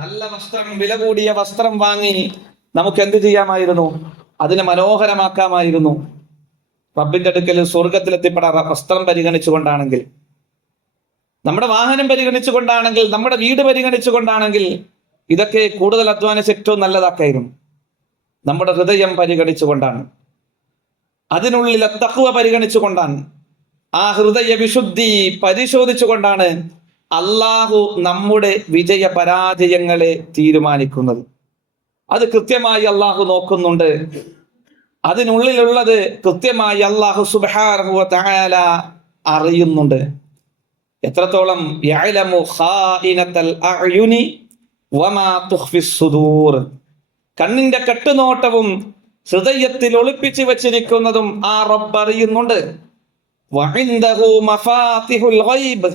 നല്ല വസ്ത്രം, വില കൂടിയ വസ്ത്രം വാങ്ങി നമുക്ക് എന്ത് ചെയ്യാമായിരുന്നു? അതിനെ മനോഹരമാക്കാമായിരുന്നു. റബ്ബിന്റെ അടുക്കൽ സ്വർഗത്തിലെത്തിപ്പെടാൻ വസ്ത്രം പരിഗണിച്ചുകൊണ്ടാണെങ്കിൽ, നമ്മുടെ വാഹനം പരിഗണിച്ചുകൊണ്ടാണെങ്കിൽ, നമ്മുടെ വീട് പരിഗണിച്ചുകൊണ്ടാണെങ്കിൽ ഇതൊക്കെ കൂടുതൽ അധ്വാനിച്ച് ഏറ്റവും നല്ലതാക്കായിരുന്നു. നമ്മുടെ ഹൃദയം പരിഗണിച്ചുകൊണ്ടാണ്, അതിനുള്ളിലെ തഖ്വ പരിഗണിച്ചുകൊണ്ടാണ്, ആ ഹൃദയ വിശുദ്ധി പരിശോധിച്ചുകൊണ്ടാണ് അള്ളാഹു നമ്മുടെ വിജയ പരാജയങ്ങളെ തീരുമാനിക്കുന്നത്. അത് കൃത്യമായി അള്ളാഹു നോക്കുന്നുണ്ട്. അതിനുള്ളിലുള്ളത് കൃത്യമായി അള്ളാഹു സുബ്ഹാനഹു വ തആല അറിയുന്നുണ്ട്. എത്രത്തോളം യഅലമു ഖായിനത്തൽ അഅ്യുനി വമാ തുഖ്ഫിസ് സുദൂർ. കണ്ണിന്റെ കെട്ടുനോട്ടവും ഹൃദയത്തിൽ ഒളിപ്പിച്ചു വെച്ചിരിക്കുന്നതും ആ റബ്ബ് അറിയുന്നുണ്ട്. വഇൻദഹു മഫാത്തിഹുൽ ഗൈബ്.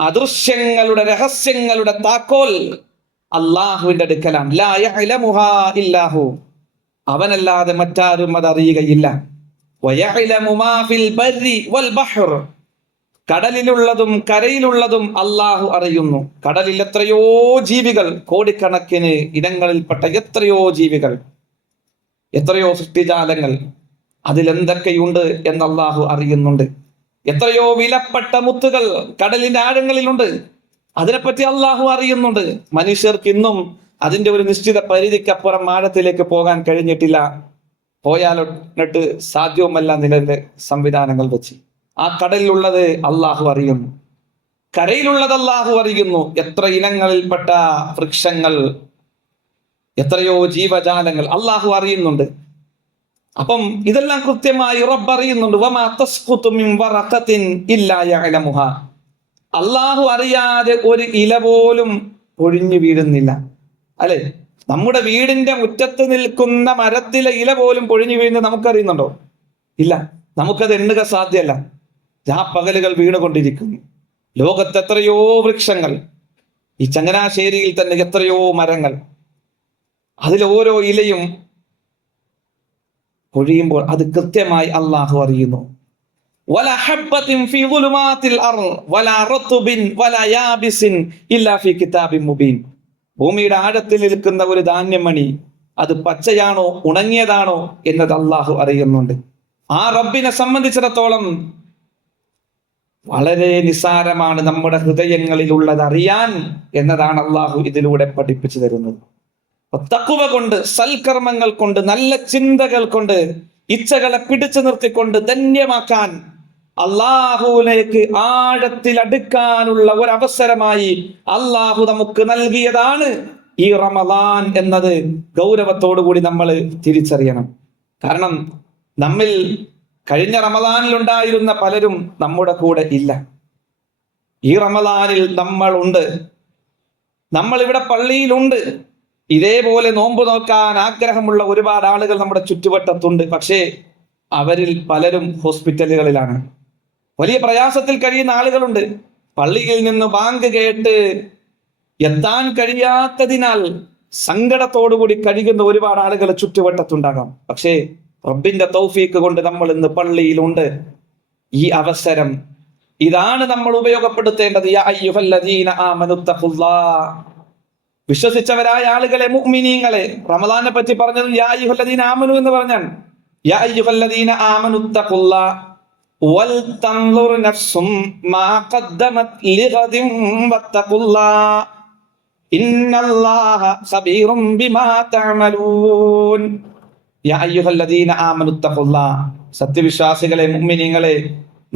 അദൃശ്യങ്ങളുടെ രഹസ്യങ്ങളുടെ താക്കോൽ അള്ളാഹുവിന്റെ അടുക്കലാണ്. ലാ യഅലമുഹാ ഇല്ലാഹു. അവനല്ലാതെ മറ്റാരും അത് അറിയുകയില്ല. വയഅലമു മാ ഫിൽ ബർരി വൽ ബഹർ. കടലിലുള്ളതും കരയിലുള്ളതും അള്ളാഹു അറിയുന്നു. കടലിൽ എത്രയോ ജീവികൾ, കോടിക്കണക്കിന് ഇനങ്ങളിൽപ്പെട്ട എത്രയോ ജീവികൾ, എത്രയോ സൃഷ്ടിജാലങ്ങൾ, അതിലെന്തൊക്കെയുണ്ട് എന്ന് അള്ളാഹു അറിയുന്നുണ്ട്. എത്രയോ വിലപ്പെട്ട മുത്തുകൾ കടലിന്റെ ആഴങ്ങളിലുണ്ട്, അതിനെപ്പറ്റി അള്ളാഹു അറിയുന്നുണ്ട്. മനുഷ്യർക്ക് ഇന്നും അതിന്റെ ഒരു നിശ്ചിത പരിധിക്കപ്പുറം ആഴത്തിലേക്ക് പോകാൻ കഴിഞ്ഞിട്ടില്ല. പോയാലിട്ട് സാധ്യവുമല്ല നിലവിലെ സംവിധാനങ്ങൾ വെച്ച്. ആ കടലിലുള്ളത് അള്ളാഹു അറിയുന്നു, കരയിലുള്ളത് അള്ളാഹു അറിയുന്നു. എത്ര ഇനങ്ങളിൽപ്പെട്ട വൃക്ഷങ്ങൾ, എത്രയോ ജീവജാലങ്ങൾ അള്ളാഹു അറിയുന്നുണ്ട്. അപ്പം ഇതെല്ലാം കൃത്യമായി റബ്ബ് അറിയുന്നുണ്ട്. വമാ തസ്ഖുതു മിൻ വറഖത്തിൻ ഇല്ലാ യഅലമുഹാ. അള്ളാഹു അറിയാതെ ഒരു ഇല പോലും പൊഴിഞ്ഞു വീഴുന്നില്ല, അല്ലെ? നമ്മുടെ വീടിന്റെ മുറ്റത്ത് നിൽക്കുന്ന മരത്തിലെ ഇല പോലും പൊഴിഞ്ഞു വീഴുന്നത് നമുക്കറിയുന്നുണ്ടോ? ഇല്ല. നമുക്കത് എണ്ണുക സാധ്യമല്ല. പകലുകൾ വീണുകൊണ്ടിരിക്കുന്നു. ലോകത്ത് എത്രയോ വൃക്ഷങ്ങൾ, ഈ ചങ്ങനാശ്ശേരിയിൽ തന്നെ എത്രയോ മരങ്ങൾ, അതിൽ ഓരോ ഇലയും പൊഴിയുമ്പോൾ അത് കൃത്യമായി അള്ളാഹു അറിയുന്നു. വലാ ഹബ്ബത്തിൻ ഫീ ദുലുമാത്തിൽ അർള് വലാ റത്ബിൻ വലാ യാബിസിൻ ഇല്ലാ ഫീ കിതാബിൻ മുബീൻ. ഭൂമിയുടെ ആഴത്തിൽ നിൽക്കുന്ന ഒരു ധാന്യമണി അത് പച്ചയാണോ ഉണങ്ങിയതാണോ എന്നത് അള്ളാഹു അറിയുന്നുണ്ട്. ആ റബ്ബിനെ സംബന്ധിച്ചിടത്തോളം വളരെ നിസ്സാരമാണ് നമ്മുടെ ഹൃദയങ്ങളിലുള്ളത് അറിയാൻ എന്നതാണ് അള്ളാഹു ഇതിലൂടെ പഠിപ്പിച്ചു തരുന്നത്. തഖ്വ കൊണ്ട്, സൽക്കർമ്മങ്ങൾ കൊണ്ട്, നല്ല ചിന്തകൾ കൊണ്ട്, ഇച്ഛകളെ പിടിച്ചു നിർത്തിക്കൊണ്ട് ധന്യമാക്കാൻ, അള്ളാഹുവിലേക്ക് ആഴത്തിൽ അടുക്കാനുള്ള ഒരവസരമായി അള്ളാഹു നമുക്ക് നൽകിയതാണ് ഈ റമദാൻ എന്നത് ഗൗരവത്തോടു കൂടി നമ്മൾ തിരിച്ചറിയണം. കാരണം നമ്മിൽ കഴിഞ്ഞ റമദാനിൽ ഉണ്ടായിരുന്ന പലരും നമ്മുടെ കൂടെ ഇല്ല. ഈ റമദാനിൽ നമ്മളുണ്ട്, നമ്മൾ ഇവിടെ പള്ളിയിലുണ്ട്. ഇതേപോലെ നോമ്പ് നോക്കാൻ ആഗ്രഹമുള്ള ഒരുപാട് ആളുകൾ നമ്മുടെ ചുറ്റുവട്ടത്തുണ്ട്. പക്ഷേ അവരിൽ പലരും ഹോസ്പിറ്റലുകളിലാണ്. വലിയ പ്രയാസത്തിൽ കഴിയുന്ന ആളുകളുണ്ട്. പള്ളിയിൽ നിന്ന് ബാങ്ക് കേട്ട് എത്താൻ കഴിയാത്തതിനാൽ സങ്കടത്തോടുകൂടി കഴിയുന്ന ഒരുപാട് ആളുകൾ ചുറ്റുവട്ടത്തുണ്ടാകാം. പക്ഷേ റബ്ബിന്റെ തൗഫീക്ക് കൊണ്ട് നമ്മൾ ഇന്ന് പള്ളിയിലുണ്ട്. ഈ അവസരം ഇതാണ് നമ്മൾ ഉപയോഗപ്പെടുത്തേണ്ടത്. യാ അയ്യുഹല്ലദീന ആമനുത്തഖുല്ലാഹ്. വിശ്വസിച്ചവരായ ആളുകളെ, മുഅ്മിനീങ്ങളെ, റമദാനെ പറ്റി പറഞ്ഞത് യാ അയ്യുഹല്ലദീന ആമനു എന്ന് പറഞ്ഞാൽ യാ അയ്യുഹല്ലദീന ആമനുത്തഖുല്ലാഹ് വൽ തൻദുർ നഫ്സും മാ ഖദ്ദമത് ലിഗദിൻ വത്തഖുല്ലാഹ് ഇന്നല്ലാഹ ഖബീറും ബിമാ തഅമലൂൻ. യാ അയ്യുഹല്ലദീന ആമനുത്തഖുല്ലാഹ്. സത്യവിശ്വാസികളെ, മുഅ്മിനീങ്ങളെ,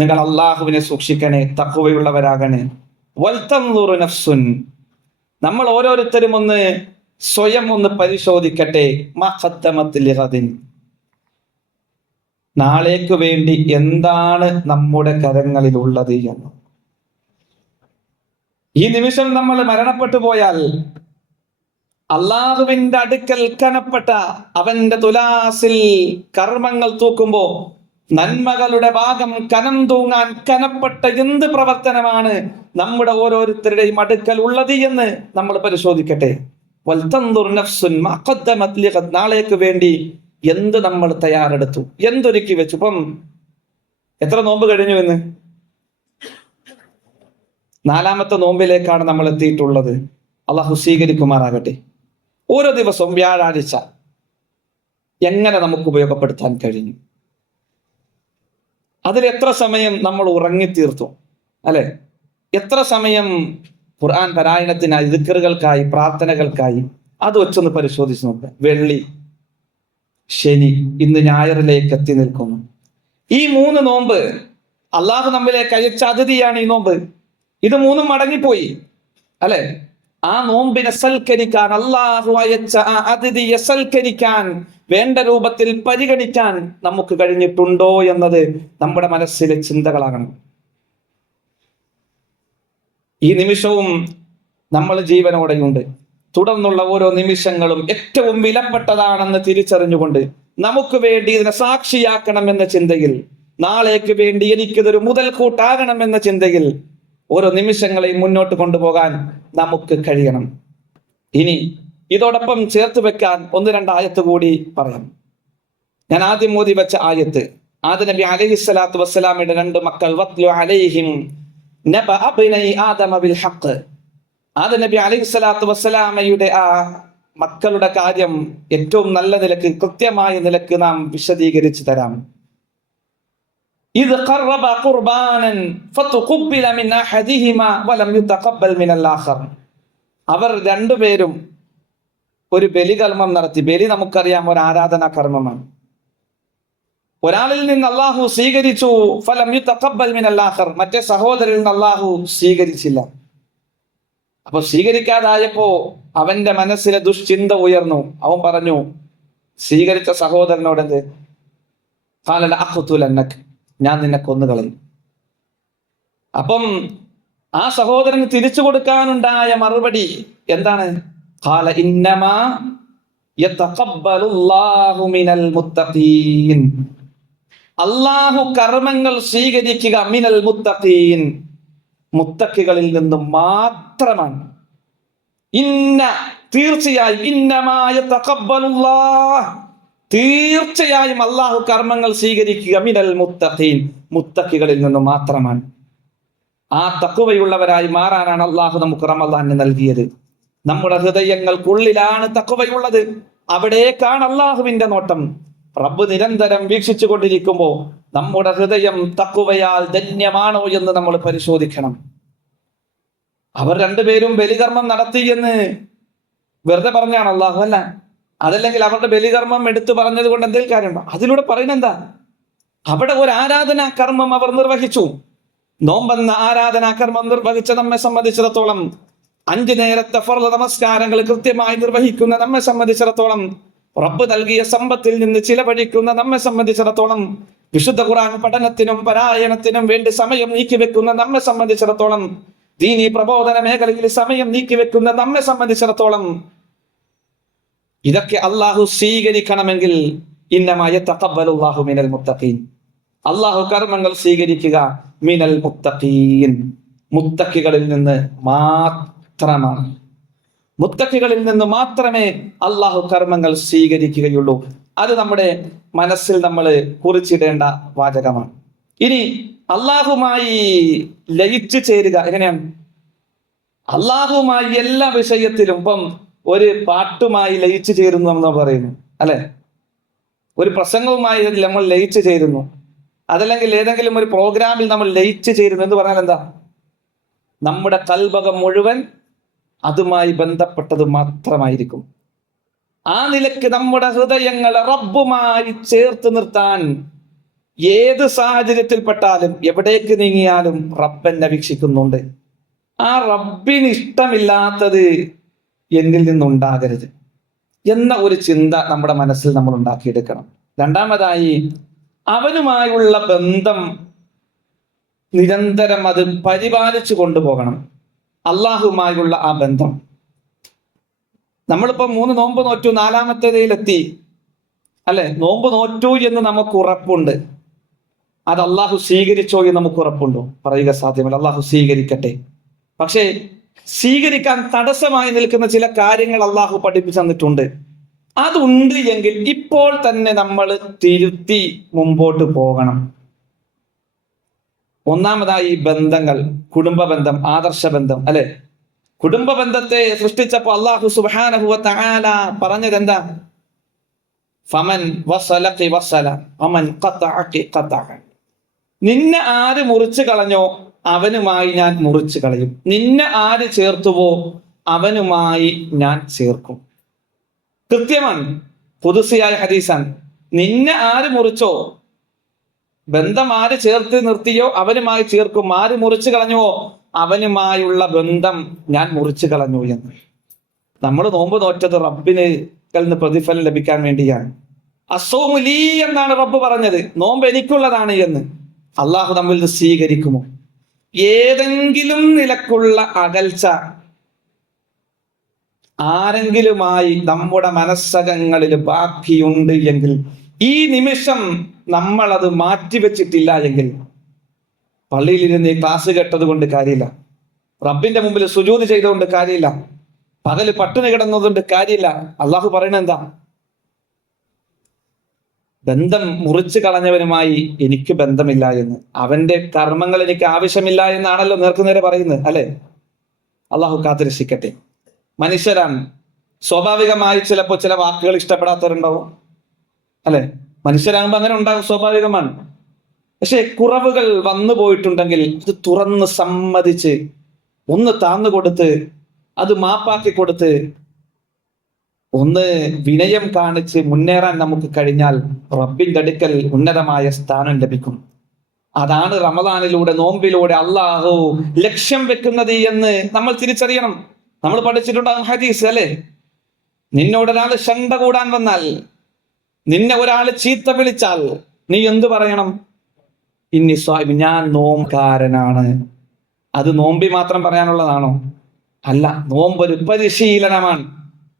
നിങ്ങൾ അല്ലാഹുവിനെ സൂക്ഷിക്കണേ, തഖ്വയുള്ളവരാകണേ. വൽ തൻദുർ നഫ്സുൻ. നമ്മൾ ഓരോരുത്തരും സ്വയം പരിശോധിക്കട്ടെ. മാ ഖദ്ദമത് ലിഗദിൻ. നാളേക്ക് വേണ്ടി എന്താണ് നമ്മുടെ കരങ്ങളിലുള്ളത് എന്ന്. ഈ നിമിഷം നമ്മൾ മരണപ്പെട്ടു പോയാൽ അള്ളാഹുവിന്റെ അടുക്കൽ കനപ്പെട്ട അവന്റെ തുലാസിൽ കർമ്മങ്ങൾ തൂക്കുമ്പോ നന്മകളുടെ ഭാഗം കനം തൂങ്ങാൻ കനപ്പെട്ട എന്ത് പ്രവർത്തനമാണ് നമ്മുടെ ഓരോരുത്തരുടെയും അടുക്കൽ ഉള്ളത് എന്ന് നമ്മൾ പരിശോധിക്കട്ടെ. വൽതൻദുർ നഫ്സുൻ മാ ഖദ്ദമത് ലിഗദ്. നാളേക്ക് വേണ്ടി എന്ത് നമ്മൾ തയ്യാറെടുത്തു, എന്തൊരുക്കി വെച്ചു. ഇപ്പം എത്ര നോമ്പ് കഴിഞ്ഞു എന്ന്? നാലാമത്തെ നോമ്പിലേക്കാണ് നമ്മൾ എത്തിയിട്ടുള്ളത്. അള്ളാഹു സ്വീകരിക്കുമാറാകട്ടെ. ഓരോ ദിവസവും വ്യാഴാഴ്ച എങ്ങനെ നമുക്ക് ഉപയോഗപ്പെടുത്താൻ കഴിഞ്ഞു? അതിൽ എത്ര സമയം നമ്മൾ ഉറങ്ങിത്തീർത്തു, അല്ലെ? എത്ര സമയം ഖുർആൻ പാരായണത്തിനായി, ദിക്റുകൾക്കായി, പ്രാർത്ഥനകൾക്കായി, അത് വെച്ചൊന്ന് പരിശോധിച്ച് നോക്കുക. വെള്ളി, ശനി, ഇന്ന് ഞായറിലേക്ക് എത്തി നിൽക്കുന്നു. ഈ 3 നോമ്പ് അള്ളാഹു നമ്മിലേക്ക് അയച്ച അതിഥിയാണ് ഈ നോമ്പ്. ഇത് 3 മടങ്ങിപ്പോയി, അല്ലെ? ആ നോമ്പിനെ സൽക്കരിക്കാൻ, അള്ളാഹു അയച്ച ആ അതിഥിയെ സൽക്കരിക്കാൻ, വേണ്ട രൂപത്തിൽ പരിഗണിക്കാൻ നമുക്ക് കഴിഞ്ഞിട്ടുണ്ടോ എന്നത് നമ്മുടെ മനസ്സിലെ ചിന്തകളാകണം. ഈ നിമിഷവും നമ്മൾ ജീവനോടെയുണ്ട്. തുടർന്നുള്ള ഓരോ നിമിഷങ്ങളും ഏറ്റവും വിലപ്പെട്ടതാണെന്ന് തിരിച്ചറിഞ്ഞുകൊണ്ട് നമുക്ക് വേണ്ടി ഇതിനെ സാക്ഷിയാക്കണം എന്ന ചിന്തയിൽ, നാളേക്ക് വേണ്ടി എനിക്കിതൊരു മുതൽക്കൂട്ടാകണം എന്ന ചിന്തയിൽ ഓരോ നിമിഷങ്ങളെയും മുന്നോട്ട് കൊണ്ടുപോകാൻ നമുക്ക് കഴിയണം. ഇനി ഇതോടൊപ്പം ചേർത്ത് വെക്കാൻ 1-2 ആയത്ത് കൂടി പറയാം. ഞാൻ ആദ്യം ഓതി വെച്ച ആയത്ത്, ആദം നബി അലൈഹിസ്സലാത്തു വസ്സലാമയുടെ 2 മക്കൾ, വത്ലു അലൈഹിം നബഅ ബനൈ ആദമ ബിൽ ഹഖ്. ആദം നബി അലൈഹിസ്സലാത്തു വസ്സലാമയുടെ ആ മക്കളുടെ കാര്യം ഏറ്റവും നല്ല നിലക്ക്, കൃത്യമായ നിലക്ക് നാം വിശദീകരിച്ചു തരാം. ഇത് ഖറബ ഖുർബാനൻ ഫതുഖബ്ബല മിൻ അഹദിഹിമ വലം യുതഖബ്ബൽ മിനൽ ആഖർ. അവർ രണ്ടുപേരും ഒരു ബലികർമ്മം നടത്തി. ബലി നമുക്കറിയാം, ഒരു ആരാധനാ കർമ്മമാണ്. ഒരാളിൽ നിന്ന് അള്ളാഹു സ്വീകരിച്ചു, ഫലം യുതഖബ്ബൽ മിനൽ ആഖർ, മറ്റേ സഹോദരനിൽ നിന്ന് അള്ളാഹു സ്വീകരിച്ചില്ല. അപ്പൊ സ്വീകരിക്കാതായപ്പോ അവന്റെ മനസ്സിലെ ദുശ്ചിന്ത ഉയർന്നു. അവൻ പറഞ്ഞു സ്വീകരിച്ച സഹോദരനോട്, എന്ത്? ഖാല അഖ്തുലന്നക, ഞാൻ നിന്നെ കൊന്നുകളയും. അപ്പം ആ സഹോദരന് തിരിച്ചു കൊടുക്കാനുണ്ടായ മറുപടി എന്താണ്? ഖാല ഇന്നമാ യതഖബ്ബലുല്ലാഹു മിനൽ മുത്തഖീൻ. അല്ലാഹു കർമ്മങ്ങൾ സ്വീകരിക്കുക മിനൽ മുത്തഖീൻ, മുത്തഖികളിൽ നിന്നും മാത്രമാണ്. തീർച്ചയായും ഇന്നമാ യതഖബ്ബലുല്ലാഹ്, തീർച്ചയായും അല്ലാഹു കർമ്മങ്ങൾ സ്വീകരിക്കുക മിനൽ മുത്തഖീൻ, മുത്തഖികളിൽ നിന്നും മാത്രമാണ്. ആ തഖ്വയുള്ളവരായി മാറാനാണ് അല്ലാഹു നമുക്ക് റമളാനിൽ നൽകിയത്. നമ്മുടെ ഹൃദയങ്ങൾക്കുള്ളിലാണ് തഖ്വയുള്ളത്, അവിടേക്കാണ് അല്ലാഹുവിന്റെ നോട്ടം. റബ്ബ് നിരന്തരം വീക്ഷിച്ചു കൊണ്ടിരിക്കുമ്പോ നമ്മുടെ ഹൃദയം തഖ്വയാൽ ധന്യമാണോ എന്ന് നമ്മൾ പരിശോധിക്കണം. അവർ രണ്ടുപേരും ബലികർമ്മം നടത്തി എന്ന് വെറുതെ പറഞ്ഞാണ് അല്ലാഹു? അല്ല. അതല്ലെങ്കിൽ അവരുടെ ബലികർമ്മം എടുത്തു പറഞ്ഞത് കൊണ്ട് എന്തെങ്കിലും കാര്യമുണ്ടോ? അതിലൂടെ പറയുന്നത് എന്താ? അവിടെ ഒരു ആരാധനാ കർമ്മം അവർ നിർവഹിച്ചു. നോമ്പെന്ന ആരാധനാ കർമ്മം നിർവഹിച്ച നമ്മെ സംബന്ധിച്ചിടത്തോളം, 5 നേരത്തെ ഫർള് നമസ്കാരങ്ങൾ കൃത്യമായി നിർവഹിക്കുന്ന നമ്മെ സംബന്ധിച്ചിടത്തോളം, റബ്ബ് നൽകിയ സമ്പത്തിൽ നിന്ന് ചിലവഴിക്കുന്ന നമ്മെ സംബന്ധിച്ചിടത്തോളം, വിശുദ്ധ ഖുർആൻ പഠനത്തിനും പാരായണത്തിനും വേണ്ടി സമയം നീക്കിവെക്കുന്ന നമ്മെ സംബന്ധിച്ചിടത്തോളം, ദീനീ പ്രബോധന മേഖലയിൽ സമയം നീക്കിവെക്കുന്ന നമ്മെ സംബന്ധിച്ചിടത്തോളം, ഇതൊക്കെ അള്ളാഹു സ്വീകരിക്കണമെങ്കിൽ ഇന്നമാ യതഖബ്ബലുല്ലാഹു മിനൽ മുത്തഖീൻ, അള്ളാഹു കർമ്മങ്ങൾ സ്വീകരിക്കുക മിനൽ മുത്തഖീൻ, മുത്തഖികളിൽ നിന്ന് മാത്രമാണ്. മുത്തഖികളിൽ നിന്ന് മാത്രമേ അള്ളാഹു കർമ്മങ്ങൾ സ്വീകരിക്കുകയുള്ളൂ. അത് നമ്മുടെ മനസ്സിൽ നമ്മൾ കുറിച്ചിടേണ്ട വാചകമാണ്. ഇനി അള്ളാഹുമായി ലയിച്ചു ചേരുക എങ്ങനെയാണ്? അള്ളാഹുമായി എല്ലാ വിഷയത്തിലും, ഇപ്പം ഒരു പാട്ടുമായി ലയിച്ചു ചേരുന്നു എന്ന് പറയുന്നു, അല്ലെ? ഒരു പ്രസംഗവുമായി നമ്മൾ ലയിച്ചു ചേരുന്നു, അതല്ലെങ്കിൽ ഏതെങ്കിലും ഒരു പ്രോഗ്രാമിൽ നമ്മൾ ലയിച്ചു ചേരുന്നു എന്ന് പറഞ്ഞാൽ എന്താ? നമ്മുടെ കൽബകം മുഴുവൻ അതുമായി ബന്ധപ്പെട്ടത് മാത്രമായിരിക്കും. ആ നിലക്ക് നമ്മുടെ ഹൃദയങ്ങളെ റബ്ബുമായി ചേർത്ത് നിർത്താൻ ഏത് സാഹചര്യത്തിൽപ്പെട്ടാലും എവിടേക്ക് നീങ്ങിയാലും റബ്ബെന്നെ വീക്ഷിക്കുന്നുണ്ട്. ആ റബ്ബിന് ഇഷ്ടമില്ലാത്തത് എന്നിൽ നിന്നുണ്ടാകരുത് എന്ന ഒരു ചിന്ത നമ്മുടെ മനസ്സിൽ നമ്മൾ ഉണ്ടാക്കിയെടുക്കണം. രണ്ടാമതായി, അവനുമായുള്ള ബന്ധം നിരന്തരം അത് പരിപാലിച്ചു കൊണ്ടുപോകണം. അള്ളാഹുമായുള്ള ആ ബന്ധം. നമ്മളിപ്പോ 3 നോമ്പ് നോറ്റു, 4-ാമത്തേതിലെത്തി, അല്ലെ? നോമ്പ് നോറ്റു എന്ന് നമുക്ക് ഉറപ്പുണ്ട്. അത് അള്ളാഹു സ്വീകരിച്ചോ എന്ന് നമുക്ക് ഉറപ്പുണ്ടോ? പറയുക സാധ്യമല്ല. അള്ളാഹു സ്വീകരിക്കട്ടെ. പക്ഷേ സ്വീകരിക്കാൻ തടസ്സമായി നിൽക്കുന്ന ചില കാര്യങ്ങൾ അള്ളാഹു പഠിപ്പിച്ചു തന്നിട്ടുണ്ട്. അതുണ്ട് എങ്കിൽ ഇപ്പോൾ തന്നെ നമ്മൾ തിരുത്തി മുമ്പോട്ട് പോകണം. ഒന്നാമതായി ബന്ധങ്ങൾ, കുടുംബ ബന്ധം, ആദർശ ബന്ധം, അല്ലെ? കുടുംബ ബന്ധത്തെ സൃഷ്ടിച്ചപ്പോ അല്ലാഹു സുബ്ഹാനഹു വ തആല പറഞ്ഞത് എന്താ? ഫമൻ വസലഖി വസല വമൻ ഖതഅഖി ഖതഅ. നിന്നെ ആര് മുറിച്ചു കളഞ്ഞോ അവനുമായി ഞാൻ മുറിച്ചു കളയും, നിന്നെ ആര് ചേർത്തുവോ അവനുമായി ഞാൻ ചേർക്കും. കൃത്യമാണ്, ഖുദ്സിയായ ഹദീസാണ്. നിന്നെ ആര് മുറിച്ചോ, ബന്ധം ആര് ചേർത്ത് നിർത്തിയോ അവനുമായി ചേർക്കും, ആര് മുറിച്ചു കളഞ്ഞുവോ അവനുമായുള്ള ബന്ധം ഞാൻ മുറിച്ചു കളഞ്ഞു എന്ന്. നമ്മൾ നോമ്പ് നോറ്റത് റബ്ബിന് നിന്ന് പ്രതിഫലം ലഭിക്കാൻ വേണ്ടിയാണ്. അസ്സൗമു ലീ എന്നാണ് റബ്ബ് പറഞ്ഞത്, നോമ്പ് എനിക്കുള്ളതാണ് എന്ന്. അള്ളാഹു നമ്മിൽ നിന്ന് സ്വീകരിക്കുമോ? ഏതെങ്കിലും നിലക്കുള്ള അകൽച്ച ആരെങ്കിലുമായി നമ്മുടെ മനസ്സകങ്ങളിൽ ബാക്കിയുണ്ട് എങ്കിൽ, ഈ നിമിഷം നമ്മൾ അത് മാറ്റിവെച്ചിട്ടില്ല എങ്കിൽ, പള്ളിയിലിരുന്ന് ഈ ക്ലാസ് കേട്ടത് കൊണ്ട് കാര്യമില്ല, റബ്ബിന്റെ മുമ്പിൽ സുജൂദ് ചെയ്തുകൊണ്ട് കാര്യമില്ല, പകല് പട്ടിണി കിടന്നതുകൊണ്ട് കാര്യമില്ല. അള്ളാഹു പറയുന്നത് എന്താ? ബന്ധം മുറിച്ചു കളഞ്ഞവനുമായി എനിക്ക് ബന്ധമില്ല എന്ന്, അവന്റെ കർമ്മങ്ങൾ എനിക്ക് ആവശ്യമില്ല എന്നാണല്ലോ നേർക്കുനേരെ പറയുന്നത്, അല്ലെ? അള്ളാഹു കാത്തിരക്ഷിക്കട്ടെ. മനുഷ്യരാണ്, സ്വാഭാവികമായി ചിലപ്പോൾ ചില വാക്കുകൾ ഇഷ്ടപ്പെടാത്തവരുണ്ടാവും, അല്ലെ? മനുഷ്യരാകുമ്പോൾ അങ്ങനെ ഉണ്ടാകും, സ്വാഭാവികമാണ്. പക്ഷെ കുറവുകൾ വന്നു പോയിട്ടുണ്ടെങ്കിൽ അത് തുറന്ന് സമ്മതിച്ച് ഒന്ന് താന്നു കൊടുത്ത് അത് മാപ്പാക്കി കൊടുത്ത് ഒന്ന് വിനയം കാണിച്ച് മുന്നേറാൻ നമുക്ക് കഴിഞ്ഞാൽ റബ്ബിന്റെ അടുക്കൽ ഉന്നതമായ സ്ഥാനം ലഭിക്കും. അതാണ് റമദാനിലൂടെ, നോമ്പിലൂടെ അള്ളാഹു ലക്ഷ്യം വെക്കുന്നത് എന്ന് നമ്മൾ തിരിച്ചറിയണം. നമ്മൾ പഠിച്ചിട്ടുണ്ടാകും ഹദീസ്, അല്ലെ? നിന്നോടൊരാൾ ശണ്ട കൂടാൻ വന്നാൽ, നിന്നെ ഒരാൾ ചീത്ത വിളിച്ചാൽ നീ എന്തു പറയണം? ഇന്നി സ്വാഇബ്, ഞാൻ നോമ്പ്കാരനാണ്. അത് നോമ്പി മാത്രം പറയാനുള്ളതാണോ? അല്ല, നോമ്പൊരു പരിശീലനമാണ്.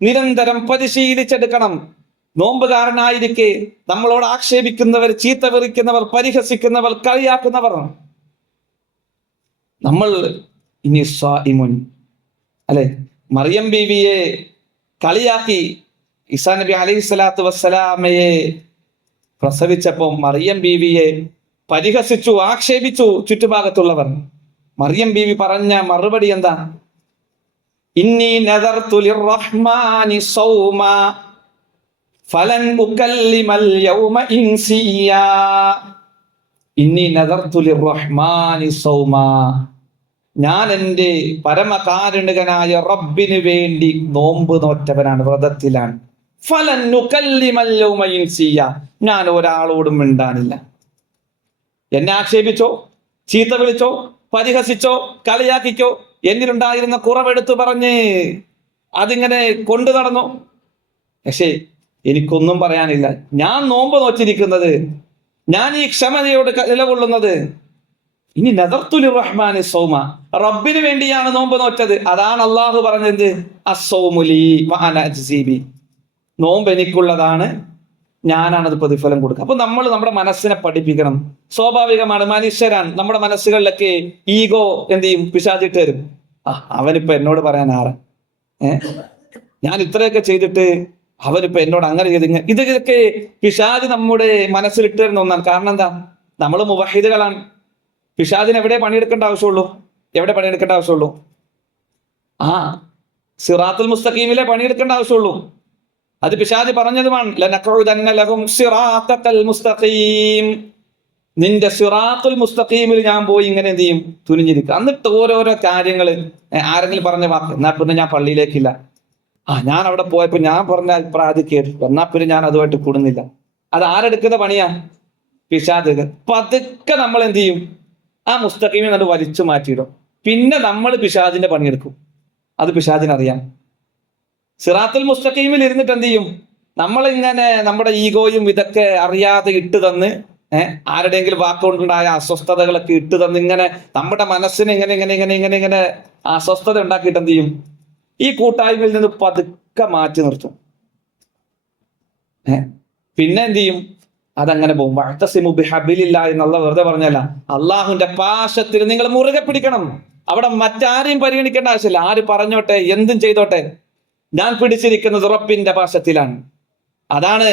നിരന്തരം പരിശീലിച്ചെടുക്കണം. നോമ്പുകാരനായിരിക്കെ നമ്മളോട് ആക്ഷേപിക്കുന്നവർ, ചീത്ത വിളിക്കുന്നവർ, പരിഹസിക്കുന്നവർ, കളിയാക്കുന്നവർ, നമ്മൾ ഇനി സ്വാഇമുൻ, അല്ലെ? മറിയം ബീവിയെ കളിയാക്കി ഈസാ നബി അലൈഹി സ്വലാത്തു വസ്സലാമയെ പ്രസവിച്ചപ്പോൾ മറിയം ബീവിയെ പരിഹസിച്ചു, ആക്ഷേപിച്ചു ചുറ്റുഭാഗത്തുള്ളവർ. മറിയം ബീവി പറഞ്ഞ മറുപടി എന്താ? ഇന്നി നദർതു ലിർറഹ്മാനി സൗമ ഫലൻ ഉകല്ലിമൽ യൗമ ഇൻസിയാ. ഇന്നി നദർതു ലിർറഹ്മാനി സൗമ, ഞാൻ എൻ്റെ പരമകാരുണികനായ റബ്ബിന് വേണ്ടി നോമ്പ് നോറ്റവനാണ്, വ്രതത്തിലാണ്. ഫലൻ ഉകല്ലിമൽ യൗമ ഇൻസിയാ, ഞാൻ ഒരാളോടും മിണ്ടാനില്ല. എന്നെ ആക്ഷേപിച്ചോ, ചീത്ത വിളിച്ചോ, പരിഹസിച്ചോ, കളിയാക്കിക്കോ, എന്നിലുണ്ടായിരുന്ന കുറവെടുത്തു പറഞ്ഞ് അതിങ്ങനെ കൊണ്ടു നടന്നു. പക്ഷേ എനിക്കൊന്നും പറയാനില്ല. ഞാൻ നോമ്പ് നോറ്റിരിക്കുന്നത്, ഞാൻ ഈ ക്ഷമതയോട് നിലകൊള്ളുന്നത്, ഇനി നദർതുൽ റഹ്മാനി സൗമ, റബ്ബിന് വേണ്ടിയാണ് നോമ്പ് നോറ്റത്. അതാണ് അള്ളാഹു പറഞ്ഞത്, അസ്സൗമുലി വഅന അജ്സി ബി, നോമ്പ് എനിക്കുള്ളതാണ്, ഞാനാണത് പ്രതിഫലം കൊടുക്കുക. അപ്പൊ നമ്മൾ നമ്മുടെ മനസ്സിനെ പഠിപ്പിക്കണം. സ്വാഭാവികമാണ്, മനുഷ്യരാണ്, നമ്മുടെ മനസ്സുകളിലൊക്കെ ഈഗോ എന്ത് ചെയ്യും? പിശാചിട്ട് തരും. അവനിപ്പോ എന്നോട് പറയാൻ ആറ്, ഞാൻ ഇത്രയൊക്കെ ചെയ്തിട്ട് അവനിപ്പോ എന്നോട് അങ്ങനെ ചെയ്ത്, ഇതൊക്കെ പിശാച് നമ്മുടെ മനസ്സിലിട്ട് തരുന്ന ഒന്നാണ്. കാരണം എന്താ? നമ്മൾ മുവഹിദുകളാണ്. പിശാചിന് എവിടെ പണിയെടുക്കേണ്ട ആവശ്യമുള്ളൂ? എവിടെ പണിയെടുക്കേണ്ട ആവശ്യമുള്ളൂ? സിറാത്തുൽ മുസ്തഖീമിലെ പണിയെടുക്കേണ്ട ആവശ്യമുള്ളൂ. അത് പിശാച് പറഞ്ഞതുമാണ്, ലനഖഉദന്ന ലഹും സിറാത്തൽ മുസ്തഖീം, നിന്റെ സിറാത്തുൽ മുസ്തഖീമിൽ ഞാൻ പോയി ഇങ്ങനെ എന്ത് ചെയ്യും? തുനിഞ്ഞിരിക്കുക. എന്നിട്ട് ഓരോരോ കാര്യങ്ങൾ, ആരെങ്കിലും പറഞ്ഞ വാക്ക്, എന്നാ പിന്നെ ഞാൻ പള്ളിയിലേക്കില്ല, ഞാൻ അവിടെ പോയപ്പോ ഞാൻ പറഞ്ഞ അഭിപ്രായം കേട്ടു, എന്നാ പിന്നെ ഞാൻ അതുമായിട്ട് കൂടുന്നില്ല. അത് ആരെടുക്കുന്ന പണിയാ? പിശാച്. പതുക്കെ നമ്മൾ എന്ത് ചെയ്യും? ആ മുസ്തഖീമിൽ അത് വലിച്ചു മാറ്റിയിടും. പിന്നെ നമ്മൾ പിശാചിന്റെ പണിയെടുക്കും. അത് പിശാചിനറിയാം. സിറാത്തുൽ മുസ്തഖീമിൽ ഇരുന്നിട്ട് എന്ത് ചെയ്യും? നമ്മളിങ്ങനെ നമ്മുടെ ഈഗോയും ഇതൊക്കെ അറിയാതെ ഇട്ട് തന്ന്, ആരുടെയെങ്കിലും വാക്കുകൊണ്ടുണ്ടായ അസ്വസ്ഥതകളൊക്കെ ഇട്ട് തന്ന് ഇങ്ങനെ നമ്മുടെ മനസ്സിന് ഇങ്ങനെ ഇങ്ങനെ ഇങ്ങനെ ഇങ്ങനെ ഇങ്ങനെ അസ്വസ്ഥത ഉണ്ടാക്കിയിട്ട് എന്ത് ചെയ്യും? ഈ കൂട്ടായ്മയിൽ നിന്ന് പതുക്കെ മാറ്റി നിർത്തും. പിന്നെ എന്ത് ചെയ്യും? അതങ്ങനെ പോകും. വഅ്തസിമു ബിഹബിലില്ലാഹി എന്നുള്ള വെറുതെ പറഞ്ഞല്ല, അള്ളാഹുവിന്റെ പാശത്തിൽ നിങ്ങൾ മുറുകെ പിടിക്കണം. അവിടെ മറ്റാരെയും പരിഗണിക്കേണ്ട ആവശ്യമില്ല. ആര് പറഞ്ഞോട്ടെ, എന്തും ചെയ്തോട്ടെ, ഞാൻ പിടിച്ചിരിക്കുന്നത് റബ്ബിന്റെ പാശത്തിലാണ്. അതാണ്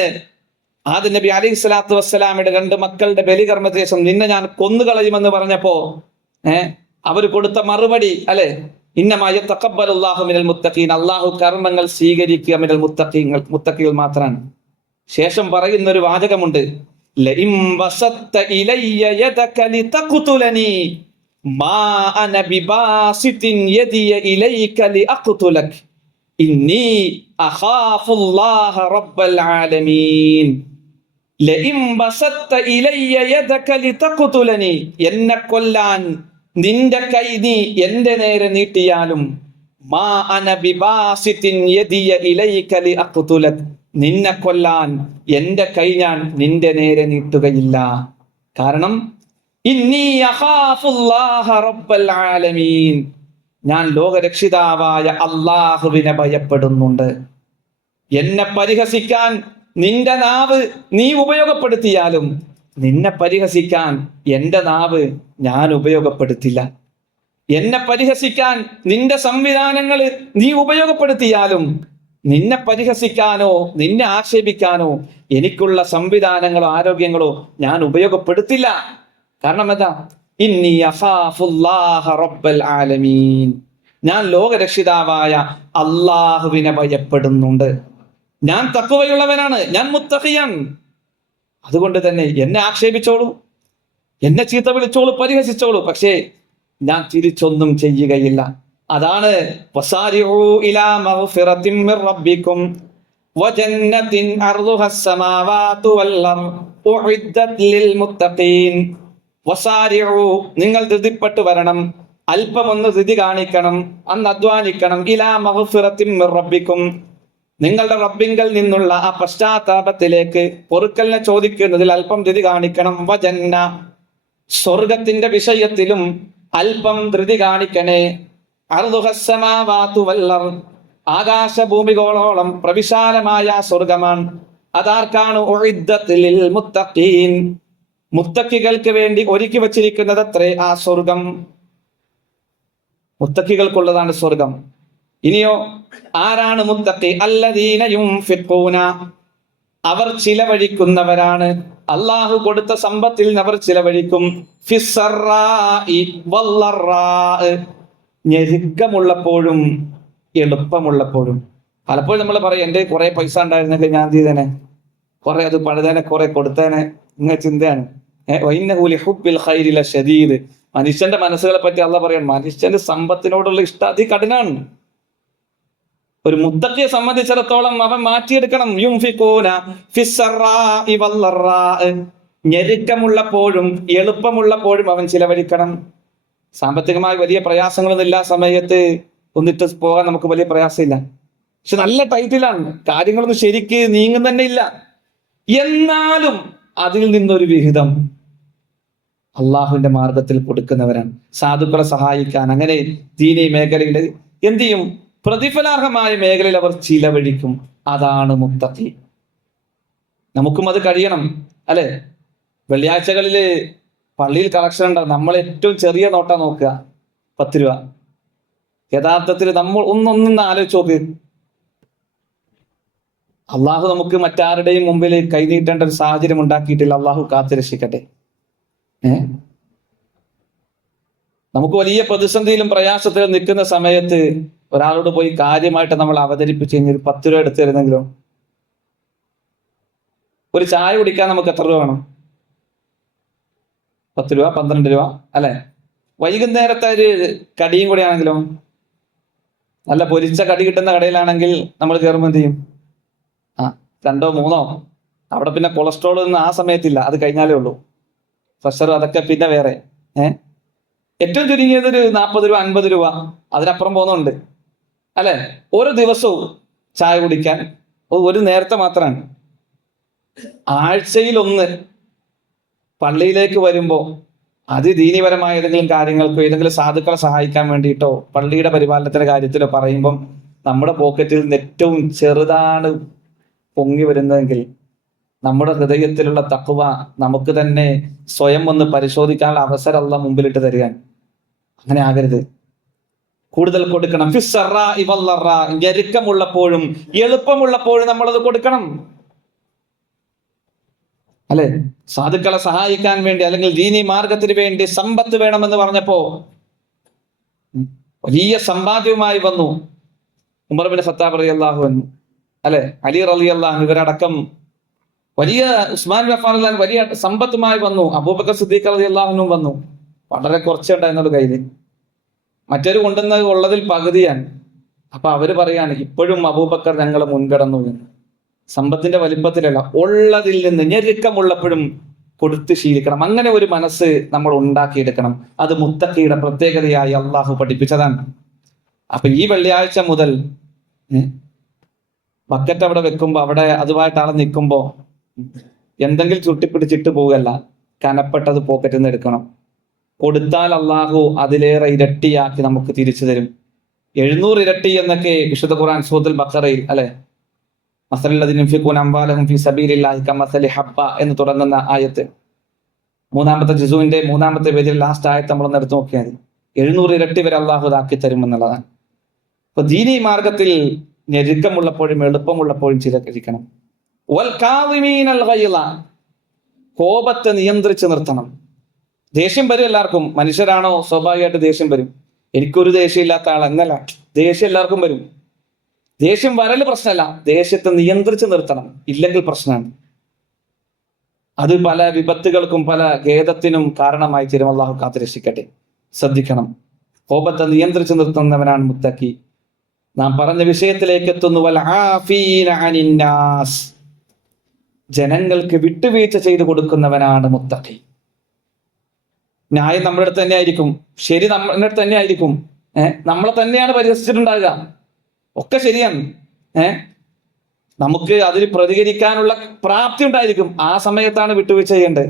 ആദം നബി അലൈഹി സ്വലാത്തു വസ്സലാമയുടെ 2 മക്കളുടെ ബലികർമ്മ ശേഷം നിന്നെ ഞാൻ കൊന്നുകളയുമെന്ന് പറഞ്ഞപ്പോ അവര് കൊടുത്ത മറുപടി, അല്ലെ? ഇന്നമാ യതഖബ്ബലുല്ലാഹു മിനൽ മുത്തഖീൻ, അല്ലാഹു കർമ്മങ്ങൾ സ്വീകരിക്കുക മിനൽ മുത്തഖീങ്ങൾ മാത്രമാണ്. ശേഷം പറയുന്ന ഒരു വാചകമുണ്ട്, ലഇം വസത്ത ഇലയ്യ യദക ലിതഖ്തുലനി മാ അന ബിബാസിതിൻ യദിയ ഇലൈക ലിഅഖ്തുലക ഇന്നി അഖാഫുല്ലാഹ റബ്ബൽ ആലമീൻ. ലഇം വസത്ത ഇലയ്യ യദക ലിതഖ്തുലനി, എന്നെ കൊല്ലാൻ നിന്റെ കൈ നീ എന്റെ നേരെ നീട്ടിയാലും മാ അന ബിബാസിതിൻ യദിയ ഇലൈക ലിഅഖ്തുലക, നിന്നെ കൊല്ലാൻ എന്റെ കൈ ഞാൻ നിന്റെ നേരെ നീട്ടുകയില്ല. കാരണം ഇന്നി അഖാഫുല്ലാഹ റബ്ബൽ ആലമീൻ, ഞാൻ ലോകരക്ഷിതാവായ അല്ലാഹുവിനെ ഭയപ്പെടുന്നുണ്ട്. എന്നെ പരിഹസിക്കാൻ നിന്റെ നാവ് നീ ഉപയോഗപ്പെടുത്തിയാലും നിന്നെ പരിഹസിക്കാൻ എന്റെ നാവ് ഞാൻ ഉപയോഗപ്പെടുത്തില്ല. എന്നെ പരിഹസിക്കാൻ നിന്റെ സംവിധാനങ്ങൾ നീ ഉപയോഗപ്പെടുത്തിയാലും നിന്നെ പരിഹസിക്കാനോ നിന്നെ ആക്ഷേപിക്കാനോ എനിക്കുള്ള സംവിധാനങ്ങളോ ആരോഗ്യങ്ങളോ ഞാൻ ഉപയോഗപ്പെടുത്തില്ല. കാരണം എന്താ? ഇന്നി അഖാഫുല്ലാഹ റബ്ബൽ ആലമീൻ, ഞാൻ ലോകരക്ഷിതാവായ അല്ലാഹുവിനെ ഭയപ്പെടുന്നുണ്ട്. ഞാൻ തഖ്വയുള്ളവനാണ്, ഞാൻ മുത്തഖിയാണ്. അതുകൊണ്ട് തന്നെ എന്നെ ആക്ഷേപിച്ചോളൂ, എന്നെ ചീത്ത വിളിച്ചോളൂ, പരിഹസിച്ചോളൂ, പക്ഷേ ഞാൻ തിരിച്ചൊന്നും ചെയ്യുകയില്ല. അതാണ് വസാരിഉ ഇലാ മഗ്ഫിറത്തിൻ മിർ റബ്ബിക്കും വജന്നത്തിൻ അർളുഹസ് സമാവാതു വൽ അർദ് ഉഇദ്ദത് ലിൽ മുത്തഖീൻ. വസാരിഉ, നിങ്ങൾ ധൃതിപ്പെട്ടു വരണം, അല്പമൊന്ന് ധൃതി കാണിക്കണം, അന്ന് അധ്വാനിക്കണം. ഇലാ മഗ്ഫിറത്തിൻ മിർ റബ്ബിക്കും, നിങ്ങളുടെ റബ്ബിങ്കൽ നിന്നുള്ള ആ പശ്ചാത്താപത്തിലേക്ക്, പൊറുക്കലിനെ ചോദിക്കുന്നതിൽ അല്പം ധൃതി കാണിക്കണം. വജന്ന, സ്വർഗത്തിന്റെ വിഷയത്തിലും അല്പം ധൃതി കാണിക്കണേ. അർളുഹസ് സമാവാതു വൽ അർദ്, ആകാശഭൂമികളോളം പ്രവിശാലമായ സ്വർഗമാണ്. അതാർക്കാണ്? ഉഇദ്ദത് ലിൽ മുത്തഖീൻ, മുത്തഖികൾക്ക് വേണ്ടി ഒരുക്കി വച്ചിരിക്കുന്നത് അത്രേ ആ സ്വർഗം. മുത്തഖികൾക്കുള്ളതാണ് സ്വർഗം. ഇനിയോ, ആരാണ് മുത്തഖി? അല്ലദീന യുൻഫിഖൂന, അവർ ചിലവഴിക്കുന്നവരാണ്. അള്ളാഹു കൊടുത്ത സമ്പത്തിൽ അവർ ചിലവഴിക്കും. ഫിസ്സറാഇ വല്ലറാഇ, ഞെരുക്കമുള്ളപ്പോഴും എളുപ്പമുള്ളപ്പോഴും. പലപ്പോഴും നമ്മൾ പറയും, എൻ്റെ കുറെ പൈസ ഉണ്ടായിരുന്നെങ്കിൽ ഞാൻ ചെയ്തേനെ, കുറെ അത് പഴുതേനെ, കുറെ കൊടുത്തേനെ. ഇങ്ങനെ ചിന്തയാണ്. ഷദീദ്, മനുഷ്യന്റെ മനസ്സുകളെ പറ്റി അള്ളാഹ് പറയാണ്, മനുഷ്യന്റെ സമ്പത്തിനോടുള്ള ഇഷ്ടം അതികഠിനാണ്. ഒരു മുത്തഖിയെ സംബന്ധിച്ചിടത്തോളം അവൻ മാറ്റിയെടുക്കണം. യുൻഫിഖൂന ഫിസ്സറാഇ വല്ലറാഇ, ഞെരുക്കമുള്ളപ്പോഴും എളുപ്പമുള്ളപ്പോഴും അവൻ ചിലവഴിക്കണം. സാമ്പത്തികമായി വലിയ പ്രയാസങ്ങളൊന്നും ഇല്ല സമയത്ത് ഒന്നിട്ട് പോകാൻ നമുക്ക് വലിയ പ്രയാസമില്ല. പക്ഷെ നല്ല ടൈറ്റിലാണ്, കാര്യങ്ങളൊന്നും ശരിക്ക് നീങ്ങും തന്നെ ഇല്ല. എന്നാലും അതിൽ നിന്നൊരു വിഹിതം അള്ളാഹുവിന്റെ മാർഗത്തിൽ കൊടുക്കുന്നവരാണ്. സാധുക്കളെ സഹായിക്കാൻ, അങ്ങനെ ദീനീ മേഖലയിൽ എന്ത് ചെയ്യും? പ്രതിഫലാർഹമായ മേഖലയിൽ അവർ ചിലവഴിക്കും. അതാണ് മുത്തഖി. നമുക്കും അത് കഴിയണം, അല്ലെ? വെള്ളിയാഴ്ചകളില് പള്ളിയിൽ കളക്ഷൻ ഉണ്ടാവും. നമ്മൾ ഏറ്റവും ചെറിയ നോട്ടാ നോക്കുക, 10 രൂപ. യഥാർത്ഥത്തിൽ നമ്മൾ ഒന്നൊന്നും ആലോചിച്ച് നോക്ക്. അള്ളാഹു നമുക്ക് മറ്റാരുടെയും മുമ്പിൽ കൈനീട്ടേണ്ട ഒരു സാഹചര്യം ഉണ്ടാക്കിയിട്ടില്ല. അള്ളാഹു കാത്തുരക്ഷിക്കട്ടെ. നമുക്ക് വലിയ പ്രതിസന്ധിയിലും പ്രയാസത്തിലും നിൽക്കുന്ന സമയത്ത് ഒരാളോട് പോയി കാര്യമായിട്ട് നമ്മൾ അവതരിപ്പിച്ച് കഴിഞ്ഞാൽ 10 രൂപ എടുത്തു തരുന്നെങ്കിലോ? ഒരു ചായ കുടിക്കാൻ നമുക്ക് എത്ര രൂപ വേണം? 10 രൂപ, 12 രൂപ, അല്ലെ? വൈകുന്നേരത്തെ ഒരു കടിയും കൂടി ആണെങ്കിലോ, നല്ല പൊരിച്ച കടി കിട്ടുന്ന കടയിലാണെങ്കിൽ നമ്മൾ കയറുമ്പോൾ എന്ത് ചെയ്യും? 2 or 3. അവിടെ പിന്നെ കൊളസ്ട്രോൾ ഒന്നും ആ സമയത്തില്ല, അത് കഴിഞ്ഞാലേ ഉള്ളൂ. പ്രഷർ അതൊക്കെ പിന്നെ വേറെ. ഏറ്റവും ചുരുങ്ങിയതൊരു 40 രൂപ, 50 രൂപ, അതിനപ്പുറം പോകുന്നുണ്ട്, അല്ലെ? ഓരോ ദിവസവും ചായ കുടിക്കാൻ ഒരു നേരത്തെ മാത്രമാണ്. ആഴ്ചയിൽ 1 പള്ളിയിലേക്ക് വരുമ്പോൾ അത് ദീനീപരമായ ഏതെങ്കിലും കാര്യങ്ങൾക്കോ ഏതെങ്കിലും സാധുക്കളെ സഹായിക്കാൻ വേണ്ടിയിട്ടോ പള്ളിയുടെ പരിപാലനത്തിന്റെ കാര്യത്തിലോ പറയുമ്പം നമ്മുടെ പോക്കറ്റിൽ നിന്ന് ഏറ്റവും ചെറുതാണ് പൊങ്ങി വരുന്നതെങ്കിൽ നമ്മുടെ ഹൃദയത്തിലുള്ള തഖ്വ നമുക്ക് തന്നെ സ്വയം ഒന്ന് പരിശോധിക്കാനുള്ള അവസരം അല്ലാഹ് മുമ്പിലിട്ട് തരികയാണ്. അങ്ങനെ ആകരുത്. കൂടുതൽ കൊടുക്കണം. ഫിസ്സറാഇ വല്ലറാ, ഞെരുക്കമുള്ളപ്പോഴും എളുപ്പമുള്ളപ്പോഴും നമ്മളത് കൊടുക്കണം, അല്ലെ? സാധുക്കളെ സഹായിക്കാൻ വേണ്ടി അല്ലെങ്കിൽ ദീനി മാർഗത്തിന് വേണ്ടി സമ്പത്ത് വേണമെന്ന് പറഞ്ഞപ്പോ വലിയ സമ്പാദ്യവുമായി വന്നു. ഉമർ ബിൻ ഖത്താബ് റളിയല്ലാഹു അൻഹു, അല്ലെ, അലി റളിയല്ലാഹു അൻഹു ഇവരടക്കം വലിയ, ഉസ്മാൻ ബിൻ അഫ്ഫാൻ റളിയല്ലാഹു അൻഹു വലിയ സമ്പത്തുമായി വന്നു. അബൂബക്കർ സിദ്ദീഖ് റളിയല്ലാഹു അൻഹു വന്നു. വളരെ കുറച്ചുണ്ടായിരുന്നുള്ളൂ കയ്യിൽ. മറ്റൊരു കൊണ്ടുവന്നത് ഉള്ളതിൽ പകുതിയാണ്. അപ്പൊ അവര് പറയാണ് ഇപ്പോഴും അബൂബക്കർ ഞങ്ങൾ മുൻകടന്നു എന്ന്. സമ്പത്തിന്റെ വലിപ്പത്തിലല്ല, ഉള്ളതിൽ നിന്ന് ഞെരുക്കമുള്ളപ്പോഴും കൊടുത്ത് ശീലിക്കണം. അങ്ങനെ ഒരു മനസ്സ് നമ്മൾ ഉണ്ടാക്കിയെടുക്കണം. അത് മുത്തഖിയുടെ പ്രത്യേകതയായി അള്ളാഹു പഠിപ്പിച്ചതാണ്. അപ്പൊ ഈ വെള്ളിയാഴ്ച മുതൽ ബക്കറ്റ് അവിടെ വെക്കുമ്പോ, അവിടെ അതുമായിട്ട് ആളെ നിൽക്കുമ്പോ എന്തെങ്കിലും ചുട്ടിപ്പിടിച്ചിട്ട് പോകല്ല, കനപ്പെട്ടത് പോക്കറ്റിൽ നിന്ന് എടുക്കണം. കൊടുത്താൽ അള്ളാഹു അതിലേറെ ഇരട്ടിയാക്കി നമുക്ക് തിരിച്ചു തരും. 700 ഇരട്ടി എന്നൊക്കെ വിശുദ്ധ ഖുർആൻ സൂറത്തുൽ ബഖറയിൽ, അല്ലെ, മസലല്ലദീന യുൻഫിഖൂന അംവാലഹും ഫീ സബീലില്ലാഹി കമസലി ഹബ്ബ എന്ന് തുടങ്ങുന്ന ആയത്ത്, 3-ാമത്തെ ജുസുവിന്റെ 3-ാമത്തെ പേജിൽ ലാസ്റ്റ് ആയത്ത് നമ്മളൊന്ന് എടുത്തു നോക്കിയാൽ 700 ഇരട്ടി വരെ അള്ളാഹു ഇതാക്കി തരുമെന്നുള്ളതാണ്. അപ്പൊ ദീനീ മാർഗത്തിൽ ഞെരുക്കമുള്ളപ്പോഴും എളുപ്പമുള്ളപ്പോഴും ചിലകരിക്കണം. വൽ കാദിമീനൽ ഗൈള, കോപത്തെ നിയന്ത്രിച്ച് നിർത്തണം. ദേഷ്യം വരും എല്ലാവർക്കും. മനുഷ്യരാണോ, സ്വാഭാവികമായിട്ട് ദേഷ്യം വരും. എനിക്കൊരു ദേഷ്യം ഇല്ലാത്ത ആളെന്നല്ല, ദേഷ്യം എല്ലാവർക്കും വരും. ദേഷ്യം വരല് പ്രശ്നമല്ല, ദേഷ്യത്തെ നിയന്ത്രിച്ച് നിർത്തണം, ഇല്ലെങ്കിൽ പ്രശ്നമാണ്. അത് പല വിപത്തുകൾക്കും പല ഖേദത്തിനും കാരണമായി തീരും. അള്ളാഹു കാത്തുരക്ഷിക്കട്ടെ. ശ്രദ്ധിക്കണം. കോപത്തെ നിയന്ത്രിച്ച് നിർത്തുന്നവനാണ് മുത്തഖി. നാം പറഞ്ഞ വിഷയത്തിലേക്ക് എത്തുന്നു. വൽ ആഫീന അനിന്നാസ്, ജനങ്ങൾക്ക് വിട്ടുവീഴ്ച ചെയ്തു കൊടുക്കുന്നവനാണ് മുത്തഖി. ന്യായം നമ്മുടെ അടുത്ത് തന്നെ ആയിരിക്കും, ശരി നമ്മുടെ അടുത്ത് തന്നെ ആയിരിക്കും. നമ്മളെ തന്നെയാണ് പരിഹസിച്ചിട്ടുണ്ടാകുക, ഒക്കെ ശരിയാണ്. നമുക്ക് അതിൽ പ്രതികരിക്കാനുള്ള പ്രാപ്തി ഉണ്ടായിരിക്കും. ആ സമയത്താണ് വിട്ടുവീഴ്ച ചെയ്യേണ്ടത്.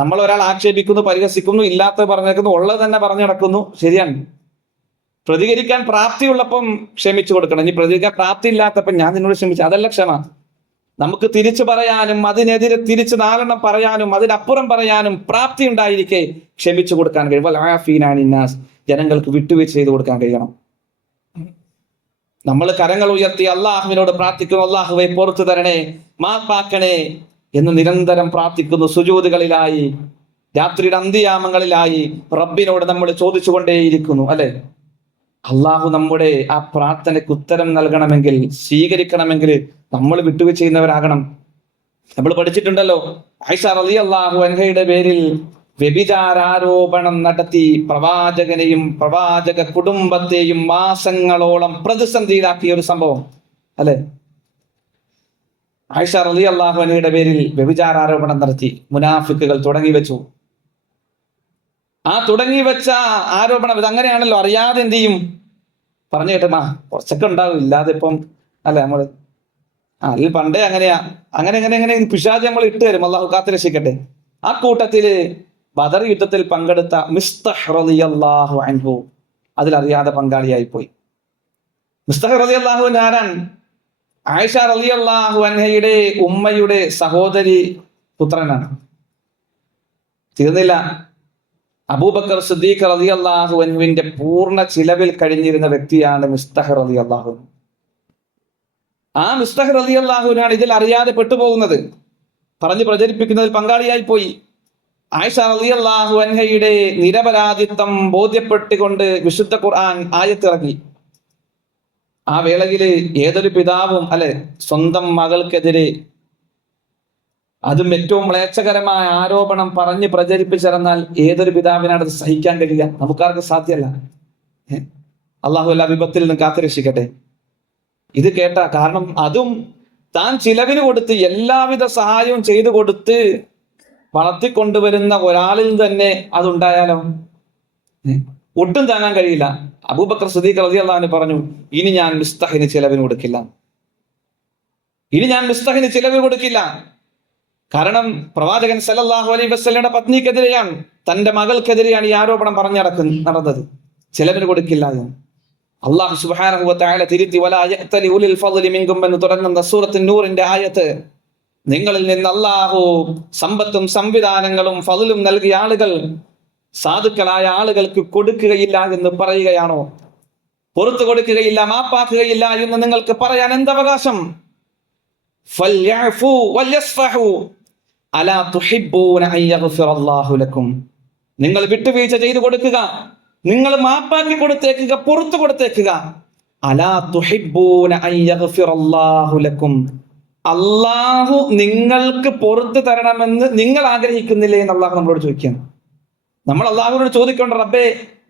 നമ്മൾ ഒരാൾ ആക്ഷേപിക്കുന്നു, പരിഹസിക്കുന്നു, ഇല്ലാത്ത പറഞ്ഞേക്കുന്നു, ഉള്ളത് തന്നെ പറഞ്ഞു നടക്കുന്നു, ശരിയാണ്. പ്രതികരിക്കാൻ പ്രാപ്തിയുള്ളപ്പം ക്ഷമിച്ചു കൊടുക്കണം. ഇനി പ്രതികരിക്കാൻ പ്രാപ്തി ഇല്ലാത്തപ്പം ഞാൻ നിന്നോട് ക്ഷമിച്ചു, അതല്ല ക്ഷമ. നമുക്ക് തിരിച്ചു പറയാനും അതിനെതിരെ തിരിച്ച് 4 എണ്ണം പറയാനും അതിനപ്പുറം പറയാനും പ്രാപ്തി ഉണ്ടായിരിക്കെ ക്ഷമിച്ചു കൊടുക്കാൻ കഴിയും. ജനങ്ങൾക്ക് വിട്ടുവീഴ്ച ചെയ്തു കൊടുക്കാൻ കഴിയണം. നമ്മൾ കരങ്ങൾ ഉയർത്തി അള്ളാഹുവിനോട് പ്രാർത്ഥിക്കുന്നു, അള്ളാഹുവെ പുറത്തു തരണേ, മാപ്പാക്കണേ എന്ന് നിരന്തരം പ്രാർത്ഥിക്കുന്നു. സുജൂദുകളിലായി, രാത്രിയുടെ അന്ത്യയാമങ്ങളിലായി റബ്ബിനോട് നമ്മൾ ചോദിച്ചുകൊണ്ടേയിരിക്കുന്നു, അല്ലെ. അള്ളാഹു നമ്മുടെ ആ പ്രാർത്ഥനയ്ക്ക് ഉത്തരം നൽകണമെങ്കിൽ, സ്വീകരിക്കണമെങ്കിൽ നമ്മൾ വിട്ടുവീഴ്ച ചെയ്യുന്നവരാകണം. നമ്മൾ പഠിച്ചിട്ടുണ്ടല്ലോ, ആയിഷ റളിയല്ലാഹു അൻഹയുടെ പേരിൽ വ്യഭിചാരാരോപണം നടത്തി പ്രവാചകനെയും പ്രവാചക കുടുംബത്തെയും മാസങ്ങളോളം പ്രതിസന്ധിയിലാക്കിയ ഒരു സംഭവം, അല്ലെ. ആയിഷ റളിയല്ലാഹു അൻഹയുടെ പേരിൽ വ്യഭിചാരാരോപണം നടത്തി മുനാഫിക്കുകൾ തുടങ്ങി വെച്ചു. ആ തുടങ്ങി വെച്ച ആരോപണം ഇതങ്ങനെയാണല്ലോ, അറിയാതെ എന്ത് ചെയ്യും, പറഞ്ഞു കേട്ടമാ കുറച്ചൊക്കെ ഉണ്ടാവും, ഇല്ലാതെ ഇപ്പം, അല്ലെ, നമ്മള് അതിൽ പണ്ടേ അങ്ങനെയാ, അങ്ങനെ പിശാച് നമ്മൾ ഇട്ട് തരും. അള്ളാഹു കാത്തുരക്ഷിക്കട്ടെ. ആ കൂട്ടത്തില് ബദർ യുദ്ധത്തിൽ പങ്കെടുത്ത മിസ്തഹ് റളിയല്ലാഹു അൻഹു അതിലറിയാതെ പങ്കാളിയായി പോയി. മിസ്തഹ് റളിയല്ലാഹു അൻഹു ആരാണ്? ആയിഷ റളിയല്ലാഹു അൻഹയുടെ ഉമ്മയുടെ സഹോദരി പുത്രനാണ്. തീർന്നില്ല, അബൂബക്കർ സിദ്ദീഖ് റളിയല്ലാഹു അൻഹുവിന്റെ പൂർണ്ണ ചിലവിൽ കഴിഞ്ഞിരുന്ന വ്യക്തിയാണ് മിസ്തഹ് റളിയല്ലാഹു അൻഹു. ആ മിസ്തഹ് റളിയല്ലാഹു അൻഹുവാണ് ഇതിൽ അറിയാതെ പെട്ടുപോകുന്നത്, പറഞ്ഞു പ്രചരിപ്പിക്കുന്നതിൽ പങ്കാളിയായി പോയി. ആയിഷ റളിയല്ലാഹു അൻഹയുടെ നിരപരാധിത്വം ബോധ്യപ്പെട്ടുകൊണ്ട് വിശുദ്ധ ഖുർആൻ ആയത്തിറങ്ങി. ആ വേളയില് ഏതൊരു പിതാവും, അല്ലെ, സ്വന്തം മകൾക്കെതിരെ, അതും ഏറ്റവും മ്ലേച്ഛകരമായ ആരോപണം പറഞ്ഞ് പ്രചരിപ്പിച്ചിറന്നാൽ ഏതൊരു പിതാവിനാണ് അത് സഹിക്കാൻ കഴിയുക? നമുക്കാർക്ക് സാധ്യമല്ല. അള്ളാഹു എല്ലാ വിപത്തിൽ നിന്ന് കാത്തുരക്ഷിക്കട്ടെ. ഇത് കേട്ട, കാരണം അതും താൻ ചിലവിന് കൊടുത്ത് എല്ലാവിധ സഹായവും ചെയ്തു കൊടുത്ത് വളർത്തിക്കൊണ്ടുവരുന്ന ഒരാളിൽ തന്നെ അതുണ്ടായാലോ ഒട്ടും താങ്ങാൻ കഴിയില്ല. അബൂബക്കർ സിദ്ദീഖ് റളിയല്ലാഹു അൻഹു പറഞ്ഞു, ഇനി ഞാൻ മിസ്തഹിന് ചിലവിന് കൊടുക്കില്ല, ഇനി ഞാൻ മിസ്തഹിന് ചിലവ് കൊടുക്കില്ല. കാരണം പ്രവാചകൻ സല്ലല്ലാഹു അലൈഹി വസല്ലമയുടെ പത്നിക്കെതിരെയാണ്, തന്റെ മകൾക്കെതിരെയാണ് ഈ ആരോപണം പറഞ്ഞു നടന്നത്. ചിലവിന് കൊടുക്കില്ല എന്ന് അല്ലാഹു സുബ്ഹാനഹു വ തആല തിരുത്തി. വലാ യഅ്തലി ഉലിൽ ഫളി മിൻകും എന്ന് തുടങ്ങുന്ന സൂറത്തുൻ നൂറിന്റെ ആയത്ത്, നിങ്ങളിൽ നിന്ന് അല്ലാഹു സമ്പത്തും സംവിധാനങ്ങളും ഫളലും നൽകിയ ആളുകൾ സാധുക്കളായ ആളുകൾക്ക് കൊടുക്കുകയില്ല എന്ന് പറയുകയാണോ? പുറത്തു കൊടുക്കുകയില്ല, മാപ്പാക്കുകയില്ല എന്ന് നിങ്ങൾക്ക് പറയാൻ എന്തവകാശം? ഫൽയഅഫു വൽയസ്ഫഹു അലാ തുഹിബ്ബൂന അൻ യഗ്ഫിറല്ലാഹു ലക്കും. നിങ്ങൾ വിട്ടുവീഴ്ച ചെയ്തു കൊടുക്കുക, നിങ്ങൾ മാപ്പാക്കി കൊടുത്തേക്കുക, പുറത്തു കൊടുത്തേക്കുക. അലാ തുഹിബ്ബൂന അൻ യഗ്ഫിറല്ലാഹു ലക്കും, അള്ളാഹു നിങ്ങൾക്ക് പുറത്തു തരണമെന്ന് നിങ്ങൾ ആഗ്രഹിക്കുന്നില്ലേ എന്ന് അള്ളാഹു നമ്മളോട് ചോദിക്കുകയാണ്. നമ്മൾ അള്ളാഹുവിനോട് ചോദിക്കേണ്ട, റബ്ബേ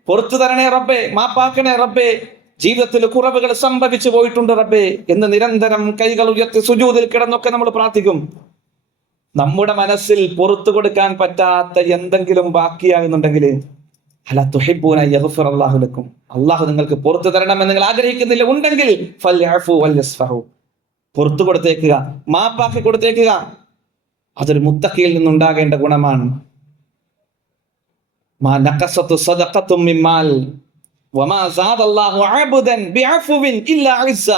പുറത്തു തരണേ റബ്ബേ, മാപ്പാക്കണേ റബ്ബേ, ജീവിതത്തിൽ കുറവുകൾ സംഭവിച്ചു പോയിട്ടുണ്ട് റബ്ബേ എന്ന് നിരന്തരം കൈകൾ ഉയർത്തി സുജൂദിൽ കിടന്നൊക്കെ നമ്മൾ പ്രാർത്ഥിക്കും. നമ്മുടെ മനസ്സിൽ പുറത്തു കൊടുക്കാൻ പറ്റാത്ത എന്തെങ്കിലും ബാക്കിയാകുന്നുണ്ടെങ്കിൽ അലാ തുഹിബ്ബൂന അൻ യഗ്ഫിറല്ലാഹു ലക്കും, അള്ളാഹു നിങ്ങൾക്ക് പുറത്തു തരണമെന്ന് നിങ്ങൾ ആഗ്രഹിക്കുന്നില്ല ഉണ്ടെങ്കിൽ ഫൽയഅഫു വൽയസ്ഫഹു, പുറത്തു കൊടുത്തേക്കുക, മാപ്പാക്കി കൊടുത്തേക്കുക. അതൊരു മുത്തഖിയിൽ നിന്നുണ്ടാകേണ്ട ഗുണമാണ്. മാ നഖസത്തു സദഖത്തും മിൻ മാൽ വമാ സാദല്ലാഹു അബ്ദൻ ബിഅഫ്വിൻ ഇല്ലാ ഇസ്സ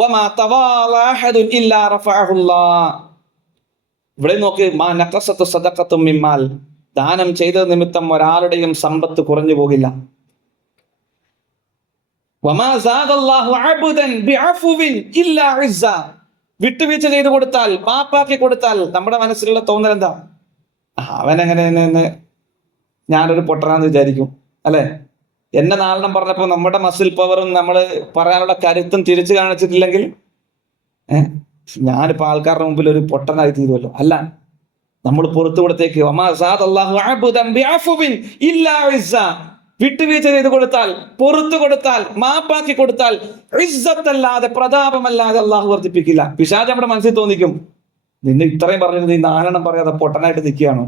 വമാ തവാല അഹദുൻ ഇല്ലാ റഫഅഹുല്ലാഹ്. ഇവിടെ നോക്ക്, മാ നഖസത്തു സദഖത്തും മിൻ മാൽ, ദാനം ചെയ്ത നിമിത്തം ഒരാളുടെയും സമ്പത്ത് കുറഞ്ഞു പോകില്ല. വമാ സാദല്ലാഹു അബ്ദൻ ബിഅഫ്വിൻ ഇല്ലാ ഇസ്സ, വിട്ടുവീഴ്ച ചെയ്തു കൊടുത്താൽ, മാപ്പാക്കി കൊടുത്താൽ നമ്മുടെ മനസ്സിലുള്ള തോന്നൽ എന്താ? അവനെങ്ങനെ, ഞാനൊരു പൊട്ടനാന്ന് വിചാരിക്കും അല്ലെ. എന്നെ നാലെണ്ണം പറഞ്ഞപ്പോൾ നമ്മുടെ മസിൽ പവറും നമ്മൾ പറയാനുള്ള കരുത്തും തിരിച്ചു കാണിച്ചിട്ടില്ലെങ്കിൽ ഞാനിപ്പോ ആൾക്കാരുടെ മുമ്പിൽ ഒരു പൊട്ടനായി തീരുമല്ലോ. അല്ല, നമ്മൾ പുറത്തു കൊടുത്തേക്ക് വിട്ടുവീഴ്ച ചെയ്ത് കൊടുത്താൽ, പുറത്തു കൊടുത്താൽ, മാപ്പാക്കി കൊടുത്താൽ ഇസ്സത്തല്ലാതെ, പ്രതാപമല്ലാതെ അള്ളാഹു വർദ്ധിപ്പിക്കില്ല. പിശാച് നമ്മുടെ മനസ്സിൽ തോന്നിക്കും, നിന്നെ ഇത്രയും പറഞ്ഞത് ഈ നാലെണ്ണം പറയാതെ പൊട്ടനായിട്ട് നിൽക്കുകയാണോ?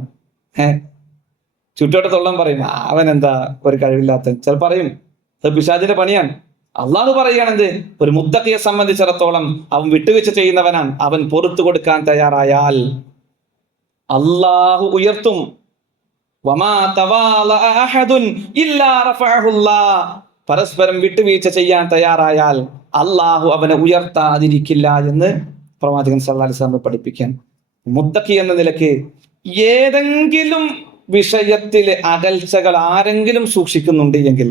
ചുറ്റോട്ടത്തുള്ളം പറയും, അവൻ എന്താ ഒരു കഴിവില്ലാത്ത, ചില പറയും. അത് പിശാചിന്റെ പണിയാണ്. അള്ളാഹു പറയുകയാണെന്ത്, ഒരു മുത്തഖിയെ സംബന്ധിച്ചിടത്തോളം അവൻ വിട്ടുവീഴ്ച ചെയ്യുന്നവനാണ്. അവൻ പുറത്തു കൊടുക്കാൻ തയ്യാറായാൽ അള്ളാഹു ഉയർത്തും. വമാ തവാലഅ അഹദുൻ ഇല്ലാ റഫഅഹുല്ലാഹ്, പരസ്പരം വിട്ടുവീഴ്ച ചെയ്യാൻ തയ്യാറായാൽ അള്ളാഹു അവനെ ഉയർത്താതിരിക്കില്ല എന്ന് പ്രവാചകൻ സല്ലല്ലാഹു അലൈഹി വസല്ലം പഠിപ്പിക്കാൻ. മുത്തഖി എന്ന നിലയ്ക്ക് ഏതെങ്കിലും വിഷയത്തിലെ അകൽച്ചകൾ ആരെങ്കിലും സൂക്ഷിക്കുന്നുണ്ട് എങ്കിൽ,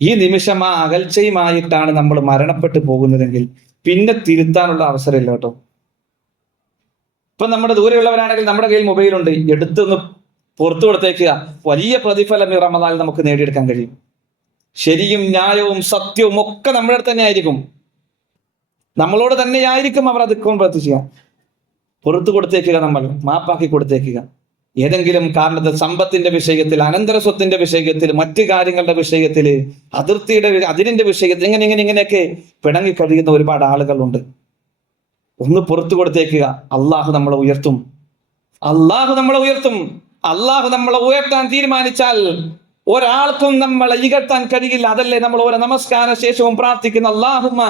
ഈ നിമിഷം ആ അകൽച്ചയുമായിട്ടാണ് നമ്മൾ മരണപ്പെട്ടു പോകുന്നതെങ്കിൽ പിന്നെ തിരുത്താനുള്ള അവസരമില്ല കേട്ടോ. ഇപ്പൊ നമ്മുടെ ദൂരെയുള്ളവരാണെങ്കിൽ നമ്മുടെ കയ്യിൽ മൊബൈലുണ്ട്, എടുത്തൊന്ന് പുറത്തു കൊടുത്തേക്കുക. വലിയ പ്രതിഫലം ഈ റമദാനിൽ നമുക്ക് നേടിയെടുക്കാൻ കഴിയും. ശരിയും ന്യായവും സത്യവും ഒക്കെ നമ്മുടെ അടുത്ത് തന്നെ ആയിരിക്കും, നമ്മളോട് തന്നെയായിരിക്കും അവർ അത് ചെയ്യാം. പുറത്തു കൊടുത്തേക്കുക, നമ്മൾ മാപ്പാക്കി കൊടുത്തേക്കുക. ഏതെങ്കിലും കാരണത്തിൽ സമ്പത്തിന്റെ വിഷയത്തിൽ, അനന്തര സ്വത്തിന്റെ വിഷയത്തിൽ, മറ്റു കാര്യങ്ങളുടെ വിഷയത്തിൽ, അതിരിന്റെ വിഷയത്തിൽ ഇങ്ങനെയൊക്കെ പിണങ്ങി കഴിയുന്ന ഒരുപാട് ആളുകളുണ്ട്. ഒന്ന് പുറത്തു കൊടുത്തേക്കുക. അള്ളാഹു നമ്മളെ ഉയർത്തും, അള്ളാഹു നമ്മളെ ഉയർത്തും. അള്ളാഹു നമ്മളെ ഉയർത്താൻ തീരുമാനിച്ചാൽ ഒരാൾക്കും നമ്മളെ ഇകഴ്ത്താൻ കഴിയില്ല. അതല്ലേ നമ്മൾ ഓരോ നമസ്കാര ശേഷവും പ്രാർത്ഥിക്കുന്ന, അല്ലാഹുമ്മ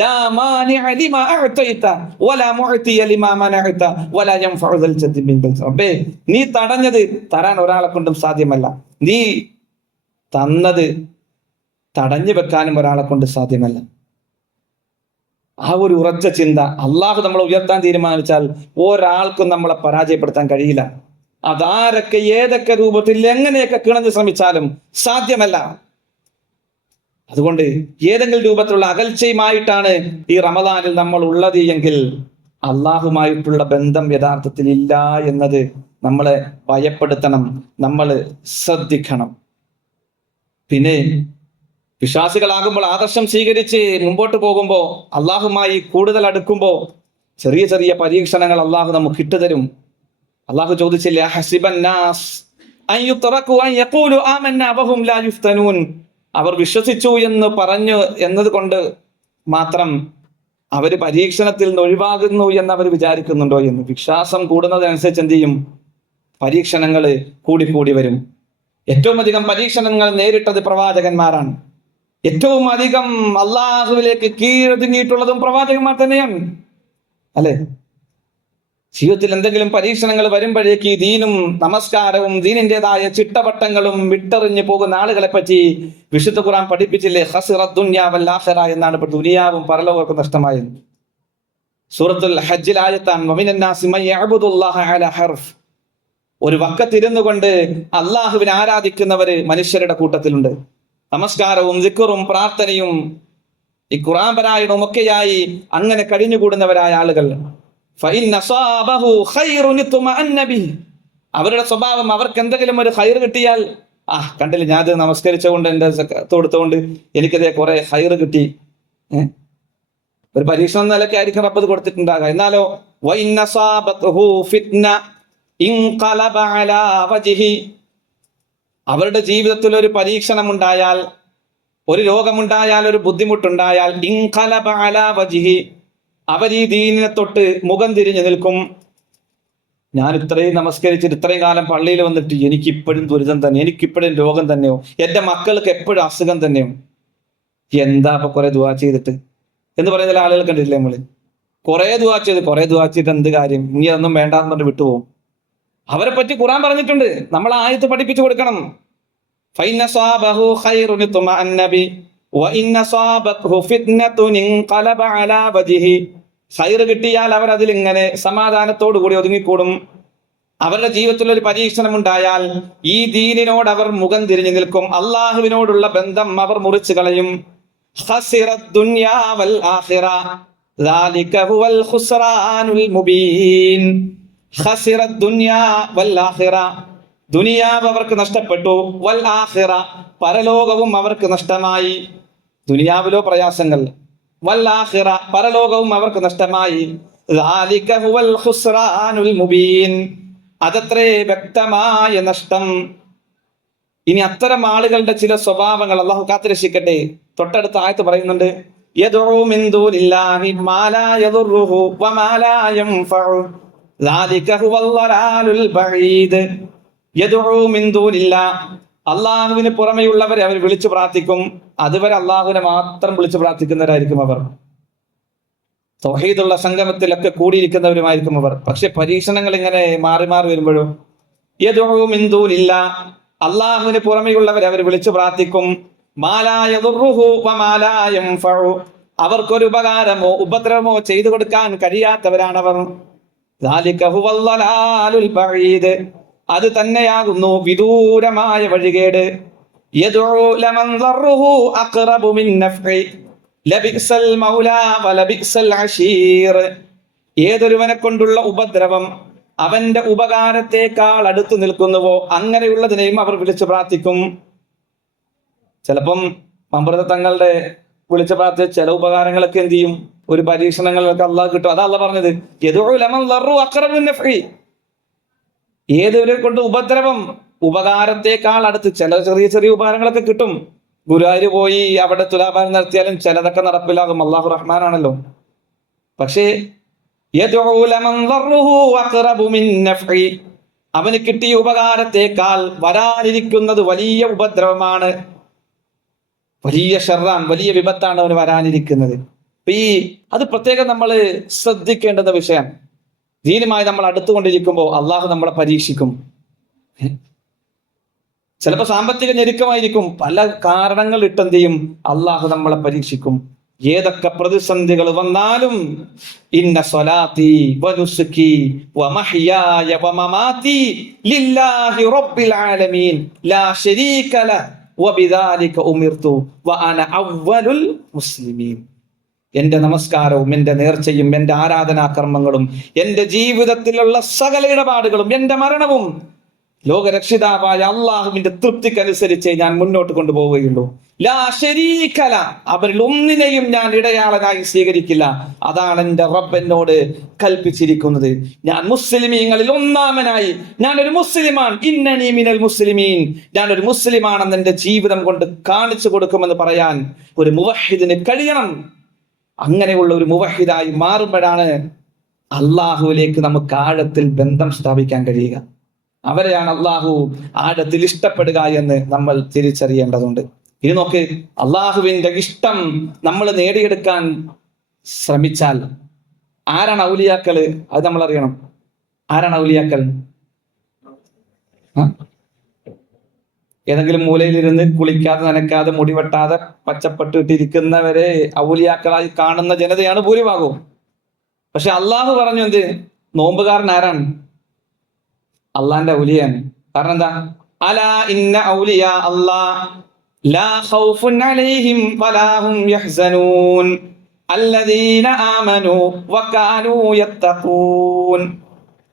ലാ മാനിഅ ലിമാ അഅതൈത വലാ മുഅതിയ ലിമാ മനഅത വലാ യൻഫഉ ദൽ ജദ്ദി മിൻകൽ. റബ്ബേ, നീ തടഞ്ഞത് തരാൻ ഒരാളെ കൊണ്ടും സാധ്യമല്ല, നീ തന്നത് തടഞ്ഞു വെക്കാനും ഒരാളെ കൊണ്ട് സാധ്യമല്ല. ആ ഒരു ഉറച്ച ചിന്ത, അള്ളാഹു നമ്മളെ ഉയർത്താൻ തീരുമാനിച്ചാൽ ഒരാൾക്കും നമ്മളെ പരാജയപ്പെടുത്താൻ കഴിയില്ല. അതാരൊക്കെ ഏതൊക്കെ രൂപത്തിൽ എങ്ങനെയൊക്കെ കിണഞ്ഞു ശ്രമിച്ചാലും സാധ്യമല്ല. അതുകൊണ്ട് ഏതെങ്കിലും രൂപത്തിലുള്ള അകൽച്ചയുമായിട്ടാണ് ഈ റമദാനിൽ നമ്മൾ ഉള്ളത് എങ്കിൽ അള്ളാഹുമായിട്ടുള്ള ബന്ധം യഥാർത്ഥത്തിൽ ഇല്ല എന്നത് നമ്മളെ ഭയപ്പെടുത്തണം, നമ്മൾ ശ്രദ്ധിക്കണം. പിന്നെ വിശ്വാസികളാകുമ്പോൾ ആദർശം സ്വീകരിച്ച് മുമ്പോട്ട് പോകുമ്പോൾ, അള്ളാഹുമായി കൂടുതൽ അടുക്കുമ്പോൾ ചെറിയ ചെറിയ പരീക്ഷണങ്ങൾ അള്ളാഹു നമുക്ക് ഇട്ടുതരും. അള്ളാഹു ചോദിച്ചില്ലേ, അവർ വിശ്വസിച്ചു എന്ന് പറഞ്ഞു എന്നത് കൊണ്ട് മാത്രം അവർ പരീക്ഷണത്തിൽ നിന്ന് ഒഴിവാകുന്നു എന്ന് അവർ വിചാരിക്കുന്നുണ്ടോ എന്ന്. വിശ്വാസം കൂടുന്നതനുസരിച്ച് എന്ത് ചെയ്യും? പരീക്ഷണങ്ങൾ കൂടിക്കൂടി വരും. ഏറ്റവും അധികം പരീക്ഷണങ്ങൾ നേരിട്ടത് പ്രവാചകന്മാരാണ്. ഏറ്റവും അധികം അള്ളാഹുവിലേക്ക് കീഴൊതുങ്ങിയിട്ടുള്ളതും പ്രവാചകന്മാർ തന്നെയാണ്, അല്ലെ? ജീവിതത്തിൽ എന്തെങ്കിലും പരീക്ഷണങ്ങൾ വരുമ്പോഴേക്ക് ദീനും നമസ്കാരവും ദീനിൻ്റെതായ ചിട്ടവട്ടങ്ങളും വിട്ടെറിഞ്ഞു പോകുന്ന ആളുകളെ പറ്റി വിശുദ്ധ ഖുർആൻ പഠിപ്പിച്ചില്ലേ? ഖസിറത് ദുനിയ വൽ ആഖിറ എന്നാണ്. ഇപ്പോൾ ദുനിയാവും പരലോകവും നഷ്ടമായത്. സൂറത്തുൽ ഹജ്ജിൽ ആയത്താണ്, വമിനന്നാസി മൻ യഅ്ബുദുല്ലാഹ അലാ ഹർഫ്. ഒരു വക്കത്തിരുന്നു കൊണ്ട് അള്ളാഹുവിനെ ആരാധിക്കുന്നവര് മനുഷ്യരുടെ കൂട്ടത്തിലുണ്ട്. നമസ്കാരവും ദിക്റും പ്രാർത്ഥനയും ഈ ഖുർആൻ പാരായണവും ഒക്കെയായി അങ്ങനെ കഴിഞ്ഞുകൂടുന്നവരായ ആളുകൾ, അവരുടെ സ്വഭാവം, അവർക്ക് എന്തെങ്കിലും ഒരു ഖൈർ കിട്ടിയാൽ കണ്ടില്ല, ഞാൻ ഇത് നമസ്കരിച്ചുകൊണ്ട് എൻ്റെ സക്കാത്ത് കൊടുത്തുകൊണ്ട് എനിക്കതേ കുറെ ഹൈറ് കിട്ടി. ഒരു പരീക്ഷണം നിലയ്ക്ക് ആയിരിക്കും റബ്ബ് കൊടുത്തിട്ടുണ്ടാകുക. എന്നാലോ അവരുടെ ജീവിതത്തിൽ ഒരു പരീക്ഷണം ഉണ്ടായാൽ, ഒരു രോഗമുണ്ടായാൽ, ഒരു ബുദ്ധിമുട്ടുണ്ടായാൽ, ഇൻഖലബ അലാ വജ്ഹി, അവർ ഈ ദീനിനെ തൊട്ട് മുഖം തിരിഞ്ഞു നിൽക്കും. ഞാൻ ഇത്രയും നമസ്കരിച്ചിട്ട് ഇത്രയും കാലം പള്ളിയിൽ വന്നിട്ട് എനിക്കിപ്പോഴും ദുരിതം തന്നെ, എനിക്കിപ്പോഴും രോഗം തന്നെയോ, എൻ്റെ മക്കൾക്ക് എപ്പോഴും അസുഖം തന്നെയോ, എന്താ അപ്പൊ കുറെ ദുആ ചെയ്തിട്ട് എന്ന് പറയുന്ന ചില ആളുകൾ കണ്ടിട്ടില്ലേ? നമ്മള് കുറെ ദുആ ചെയ്തിട്ട് എന്ത് കാര്യം, ഇനി അതൊന്നും വേണ്ടാന്ന് പറഞ്ഞ് വിട്ടുപോകും. അവരെ പറ്റി ഖുർആൻ പറഞ്ഞിട്ടുണ്ട്, നമ്മൾ ആയത്ത് പഠിപ്പിച്ചു കൊടുക്കണം. ഹൈറ് കിട്ടിയാൽ അവർ അതിൽ ഇങ്ങനെ സമാധാനത്തോടു കൂടി ഒതുങ്ങിക്കൂടും. അവരുടെ ജീവിതത്തിൽ ഒരു പരീക്ഷണം ഉണ്ടായാൽ ഈ ദീനിനോട് അവർ മുഖം തിരിഞ്ഞു നിൽക്കും. അള്ളാഹുവിനോടുള്ള ബന്ധം അവർ മുറിച്ചു കളയും. ദുനിയാവ് അവർക്ക് നഷ്ടപ്പെട്ടു, വൽ ആഖിറ, പരലോകവും അവർക്ക് നഷ്ടമായി. ദുനിയാവിലോ പ്രയാസങ്ങൾ, വൽ ആഖിറ, പരലോകവും അവർക്ക് നഷ്ടമായി. ദാലിക ഹുവൽ ഖുസ്റാനുൽ മുബീൻ, അതത്രേ വ്യക്തമായ നഷ്ടം. ഇനി അത്തരം ആളുകളുടെ ചില സ്വഭാവങ്ങൾ അള്ളാഹു കാത്തുരക്ഷിക്കട്ടെ. തൊട്ടടുത്ത ആയത്ത് പറയുന്നുണ്ട്, യദ്ഉ മിൻ ദൂനില്ലാഹി മാ ലാ യദുറുഹു വമാ ലാ യൻഫഉ ദാലിക ഹുവൽ ളലാലുൽ ബഈദ്. യദ്ഉ മിൻ ദൂനില്ലാഹ്, അള്ളാഹുവിന് പുറമെയുള്ളവരെ അവർ വിളിച്ചു പ്രാർത്ഥിക്കും. അതുവരെ അള്ളാഹുവിനെ മാത്രം വിളിച്ചു പ്രാർത്ഥിക്കുന്നവരായിരിക്കും അവർ. തൗഹീദുള്ള സംഗമത്തിലൊക്കെ കൂടിയിരിക്കുന്നവരുമായിരിക്കും അവർ. പക്ഷെ പരീക്ഷണങ്ങൾ ഇങ്ങനെ മാറി മാറി വരുമ്പോഴും യദ്ഉ മിൻ ദൂനില്ലാഹ്, അള്ളാഹുവിന് പുറമെയുള്ളവരെ അവർ വിളിച്ചു പ്രാർത്ഥിക്കും. മാ ലാ യദുറുഹു വമാ ലാ യൻഫഉ, അവർക്കൊരു ഉപകാരമോ ഉപദ്രവമോ ചെയ്തു കൊടുക്കാൻ കഴിയാത്തവരാണവർ. ദാലിക ഹുവൽ ളലാലുൽ ബഈദ്, അത് തന്നെയാകുന്നു വിദൂരമായ വഴികേട്. യദ്ഉ ലമൻ ദർറുഹു അഖ്റബു മിൻ നഫ്ഇ ലബിഅ്സൽ മൗലാ വലബിഅ്സൽ അശീർ, ഏതൊരുവനെ കൊണ്ടുള്ള ഉപദ്രവം അവന്റെ ഉപകാരത്തെക്കാൾ അടുത്ത് നിൽക്കുന്നുവോ അങ്ങനെയുള്ളതിനെയും അവർ വിളിച്ചു പ്രാർത്ഥിക്കും. ചിലപ്പം മമ്പുറത്തെ തങ്ങളുടെ വിളിച്ചു പ്രാർത്ഥിച്ച ചില ഉപകാരങ്ങളൊക്കെ എന്ത് ചെയ്യും, ഒരു പരീക്ഷണങ്ങളൊക്കെ അള്ളാഹ് കിട്ടും. അതാ അള്ളാഹ് പറഞ്ഞത്, യദ്ഉ ലമൻ ദർറു അഖ്റബു മിൻ നഫ്ഇ, ഏതൊരു കൊണ്ട് ഉപദ്രവം ഉപകാരത്തെക്കാൾ അടുത്ത്. ചില ചെറിയ ചെറിയ ഉപകാരങ്ങളൊക്കെ കിട്ടും. ഗുരുവായൂർ പോയി അവിടെ തുലാഭാരം നടത്തിയാലും ചിലതൊക്കെ നടപ്പിലാകും. അള്ളാഹു റഹ്മാനാണല്ലോ. പക്ഷേ അവന് കിട്ടിയ ഉപകാരത്തെക്കാൾ വരാനിരിക്കുന്നത് വലിയ ഉപദ്രവമാണ്, വലിയ ഷർറാൻ, വലിയ വിപത്താണ് അവന് വരാനിരിക്കുന്നത്. അത് പ്രത്യേകം നമ്മൾ ശ്രദ്ധിക്കേണ്ടുന്ന വിഷയം. ദീനുമായി നമ്മൾ അടുത്തുകൊണ്ടിരിക്കുമ്പോൾ അള്ളാഹു നമ്മളെ പരീക്ഷിക്കും. ചിലപ്പോൾ സാമ്പത്തിക ഞെരുക്കമായിരിക്കും, പല കാരണങ്ങൾ ഇട്ടെന്ത് ചെയ്യും, അള്ളാഹു നമ്മളെ പരീക്ഷിക്കും. ഏതൊക്കെ പ്രതിസന്ധികൾ വന്നാലും ഇന്ന സ്വലാത്തി വനുസുകി വമഹ്യായ വമമാതി ലില്ലാഹി റബ്ബിൽ ആലമീൻ ലാ ശരീക ലഹു വബിദാലിക ഉമിർതു വഅന അവ്വലുൽ മുസ്ലിമീൻ. എന്റെ നമസ്കാരവും എന്റെ നേർച്ചയും എന്റെ ആരാധനാകർമ്മങ്ങളും എന്റെ ജീവിതത്തിലുള്ള സകല ഇടപാടുകളും എന്റെ മരണവും ലോകരക്ഷിതാവായ അള്ളാഹുവിന്റെ തൃപ്തിക്കനുസരിച്ച് ഞാൻ മുന്നോട്ട് കൊണ്ടുപോവുകയുള്ളൂ. ലാ ശരീക ലഹു, അവരിൽ ഒന്നിനെയും ഞാൻ ഇടയാളനായി സ്വീകരിക്കില്ല. അതാണ് എന്റെ റബ്ബ് എന്നോട് കൽപ്പിച്ചിരിക്കുന്നത്. ഞാൻ മുസ്ലിമീങ്ങളിൽ ഒന്നാമനായി ഞാൻ ഒരു മുസ്ലിമാൻ. ഇന്നനി മിനൽ മുസ്ലിമീൻ, ഞാൻ ഒരു മുസ്ലിമാണെന്ന് എന്റെ ജീവിതം കൊണ്ട് കാണിച്ചു കൊടുക്കുമെന്ന് പറയാൻ ഒരു മുവഹിദിന് കഴിയണം. അങ്ങനെയുള്ള ഒരു മുവഹിദായി മാറുമ്പോഴാണ് അള്ളാഹുവിലേക്ക് നമുക്ക് ആഴത്തിൽ ബന്ധം സ്ഥാപിക്കാൻ കഴിയുക. അവരെയാണ് അള്ളാഹു ആഴത്തിൽ ഇഷ്ടപ്പെടുക എന്ന് നമ്മൾ തിരിച്ചറിയേണ്ടതുണ്ട്. ഇനി നോക്ക്, അള്ളാഹുവിന്റെ ഇഷ്ടം നമ്മൾ നേടിയെടുക്കാൻ ശ്രമിച്ചാൽ ആരാണ് ഔലിയാക്കള്? അത് നമ്മൾ അറിയണം. ആരാണ് ഔലിയാക്കൾ? ഏതെങ്കിലും മൂലയിലിരുന്ന് കുളിക്കാതെ നനക്കാതെ മുടിവെട്ടാതെ പച്ചപ്പെട്ടിട്ടിരിക്കുന്നവരെ ഔലിയാക്കളായി കാണുന്ന ജനതയാണ് ഭൂരിഭാഗവും. പക്ഷെ അള്ളാഹു പറഞ്ഞു എന്ത്? നോമ്പുകാരൻ ആരാണ്? അള്ളാന്റെ ഔലിയാണ്. കാരണം എന്താ? അലാ ഇന്ന ഔലിയാ അല്ലാഹ് ലാ ഖൗഫുൻ അലൈഹിം വലാ ഹും യഹ്സനൂൻ അല്ലദീന ആമനൂ വകാനൂ യത്തഖൂൻ.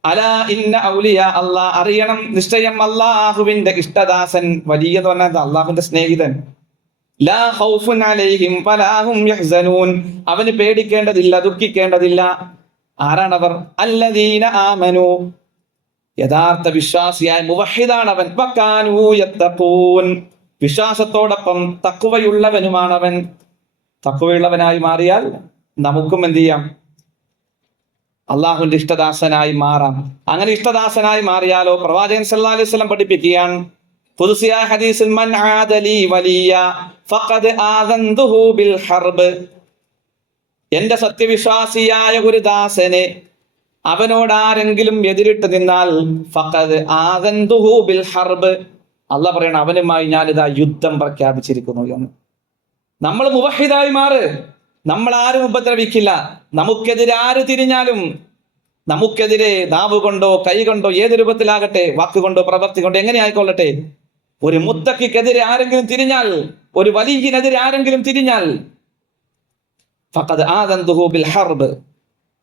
അലാ ഇന്ന ഔലിയ അല്ലാഹ്, അറിയണം നിശ്ചയം അല്ലാഹുവിന്റെ ഇഷ്ടദാസൻ, വലിയ എന്ന് പറഞ്ഞാൽ അള്ളാഹുവിന്റെ സ്നേഹിതൻ, ലാ ഖൗഫുൻ അലൈഹിം വലാ ഹും യഹ്സനൂൻ, അവന് പേടിക്കേണ്ടതില്ല, ദുഃഖിക്കേണ്ടതില്ല. ആരാണവർ? അല്ലദീന ആമനു, യഥാർത്ഥ വിശ്വാസിയായ മുവഹിദാണ് അവൻ. വകാനൂ യത്തഖൂൻ, വിശ്വാസത്തോടൊപ്പം തഖ്വയുള്ളവനുമാണവൻ. തഖ്വയുള്ളവനായി മാറിയാൽ നമുക്കും എന്ത് ചെയ്യാം? അള്ളാഹുവിന്റെ ഇഷ്ടദാസനായി മാറാം. അങ്ങനെ ഇഷ്ടദാസനായി മാറിയാലോ, പ്രവാചകൻ സല്ലല്ലാഹു അലൈഹി വസല്ലം പഠിപ്പിക്കുകയാണ് ഖുദ്സിയായ ഹദീസിൽ, മൻ ആദലി വലിയ ഫഖദ് ആദൻതുഹു ബിൽ ഹർബ്, എന്റെ സത്യവിശ്വാസിയായ ഒരു ദാസനെ അവനോട് ആരെങ്കിലും എതിരിട്ട് നിന്നാൽ, ഫഖദ് ആദൻതുഹു ബിൽ ഹർബ്, അള്ളാഹ് പറയണം അവനുമായി ഞാനിതാ യുദ്ധം പ്രഖ്യാപിച്ചിരിക്കുന്നു എന്ന്. നമ്മൾ മുവഹിദായി മാറ്, നമ്മൾ ആരും ഉപദ്രവിക്കില്ല. നമുക്കെതിരെ ആര് തിരിഞ്ഞാലും, നമുക്കെതിരെ നാവ് കൊണ്ടോ കൈ കൊണ്ടോ ഏത് രൂപത്തിലാകട്ടെ, വാക്കുകൊണ്ടോ പ്രവൃത്തി കൊണ്ടോ എങ്ങനെ ആയിക്കൊള്ളട്ടെ, ഒരു മുത്തക്കിക്കെതിരെ ആരെങ്കിലും തിരിഞ്ഞാൽ, ഒരു വലിയനെതിരെ ആരെങ്കിലും തിരിഞ്ഞാൽ, ഫഖദ് ആദൻതുഹു ബിൽ ഹർബ്,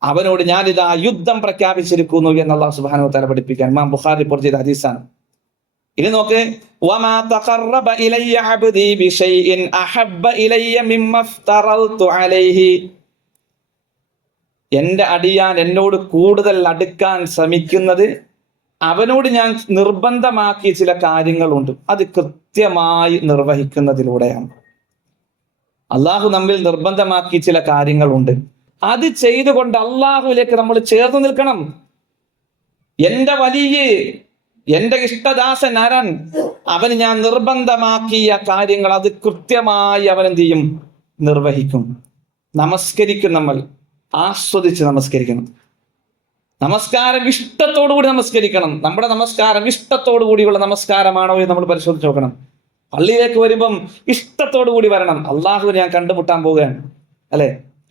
അവനോട് ഞാനിതാ യുദ്ധം പ്രഖ്യാപിച്ചിരിക്കുന്നു എന്ന് അല്ലാഹു സുബ്ഹാനഹു വ തആല പഠിപ്പിക്കാൻ ഇമാം ബുഖാരി റിപ്പോർട്ട് ചെയ്ത ഹദീസാണ്. ഇനി നോക്ക്, വമാ തഖറബ ഇലയ്യ അബ്ദി ബിശൈഇൻ അഹബ്ബ ഇലയ്യ മിമ്മ ഇഫ്തറൽതു അലൈഹി, എന്റെ അടിയാൻ എന്നോട് കൂടുതൽ അടുക്കാൻ ശ്രമിക്കുന്നത് അവനോട് ഞാൻ നിർബന്ധമാക്കിയ ചില കാര്യങ്ങളുണ്ട്, അത് കൃത്യമായി നിർവഹിക്കുന്നതിലൂടെയാണ്. അള്ളാഹു നമ്മിൽ നിർബന്ധമാക്കിയ ചില കാര്യങ്ങളുണ്ട്, അത് ചെയ്തുകൊണ്ട് അള്ളാഹുവിലേക്ക് നമ്മൾ ചേർന്ന് നിൽക്കണം. എന്റെ വലിയ, എന്റെ ഇഷ്ടദാസൻ ആരാൻ? അവന് ഞാൻ നിർബന്ധമാക്കിയ കാര്യങ്ങൾ അത് കൃത്യമായി അവൻ എന്ത് ചെയ്യും? നിർവഹിക്കും. നമസ്കരിക്കും, നമ്മൾ ആസ്വദിച്ച് നമസ്കരിക്കണം. നമസ്കാരം ഇഷ്ടത്തോടുകൂടി നമസ്കരിക്കണം. നമ്മുടെ നമസ്കാരം ഇഷ്ടത്തോടു കൂടിയുള്ള നമസ്കാരമാണോ എന്ന് നമ്മൾ പരിശോധിച്ച് നോക്കണം. പള്ളിയിലേക്ക് വരുമ്പം ഇഷ്ടത്തോടു കൂടി വരണം. അള്ളാഹുവിനെ ഞാൻ കണ്ടുമുട്ടാൻ പോവുകയാണ്, അല്ലെ?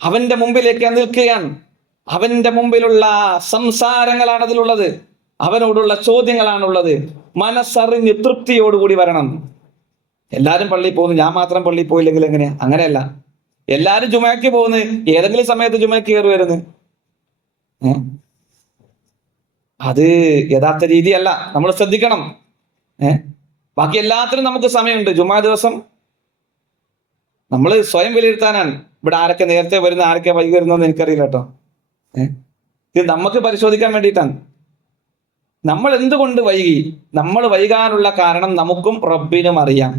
അവന്റെ മുമ്പിലേക്ക് ഞാൻ നിൽക്കുകയാണ്. അവന്റെ മുമ്പിലുള്ള സംസാരങ്ങളാണ് അതിലുള്ളത്, അവനോടുള്ള ചോദ്യങ്ങളാണുള്ളത്. മനസ്സറിഞ്ഞ് തൃപ്തിയോടുകൂടി വരണം. എല്ലാരും പള്ളിയിൽ പോകുന്നു, ഞാൻ മാത്രം പള്ളിയിൽ പോയില്ലെങ്കിൽ എങ്ങനെയാ? അങ്ങനെയല്ല. എല്ലാരും ജുമയ്ക്ക് പോകുന്നു, ഏതെങ്കിലും സമയത്ത് ജുമയ്ക്ക് കയറി വരുന്നു. അത് യഥാർത്ഥ രീതിയല്ല, നമ്മൾ ശ്രദ്ധിക്കണം. ബാക്കി എല്ലാത്തിനും നമുക്ക് സമയമുണ്ട്. ജുമാ ദിവസം നമ്മൾ സ്വയം വിലയിരുത്താനാണ്. ഇവിടെ ആരൊക്കെ നേരത്തെ വരുന്ന, ആരൊക്കെ വൈകി വരുന്നതെന്ന് എനിക്കറിയില്ല കേട്ടോ. ഇത് നമുക്ക് പരിശോധിക്കാൻ വേണ്ടിയിട്ടാണ്. നമ്മൾ എന്തുകൊണ്ട് വൈകി? നമ്മൾ വൈകാനുള്ള കാരണം നമുക്കും റബ്ബിനും അറിയാം.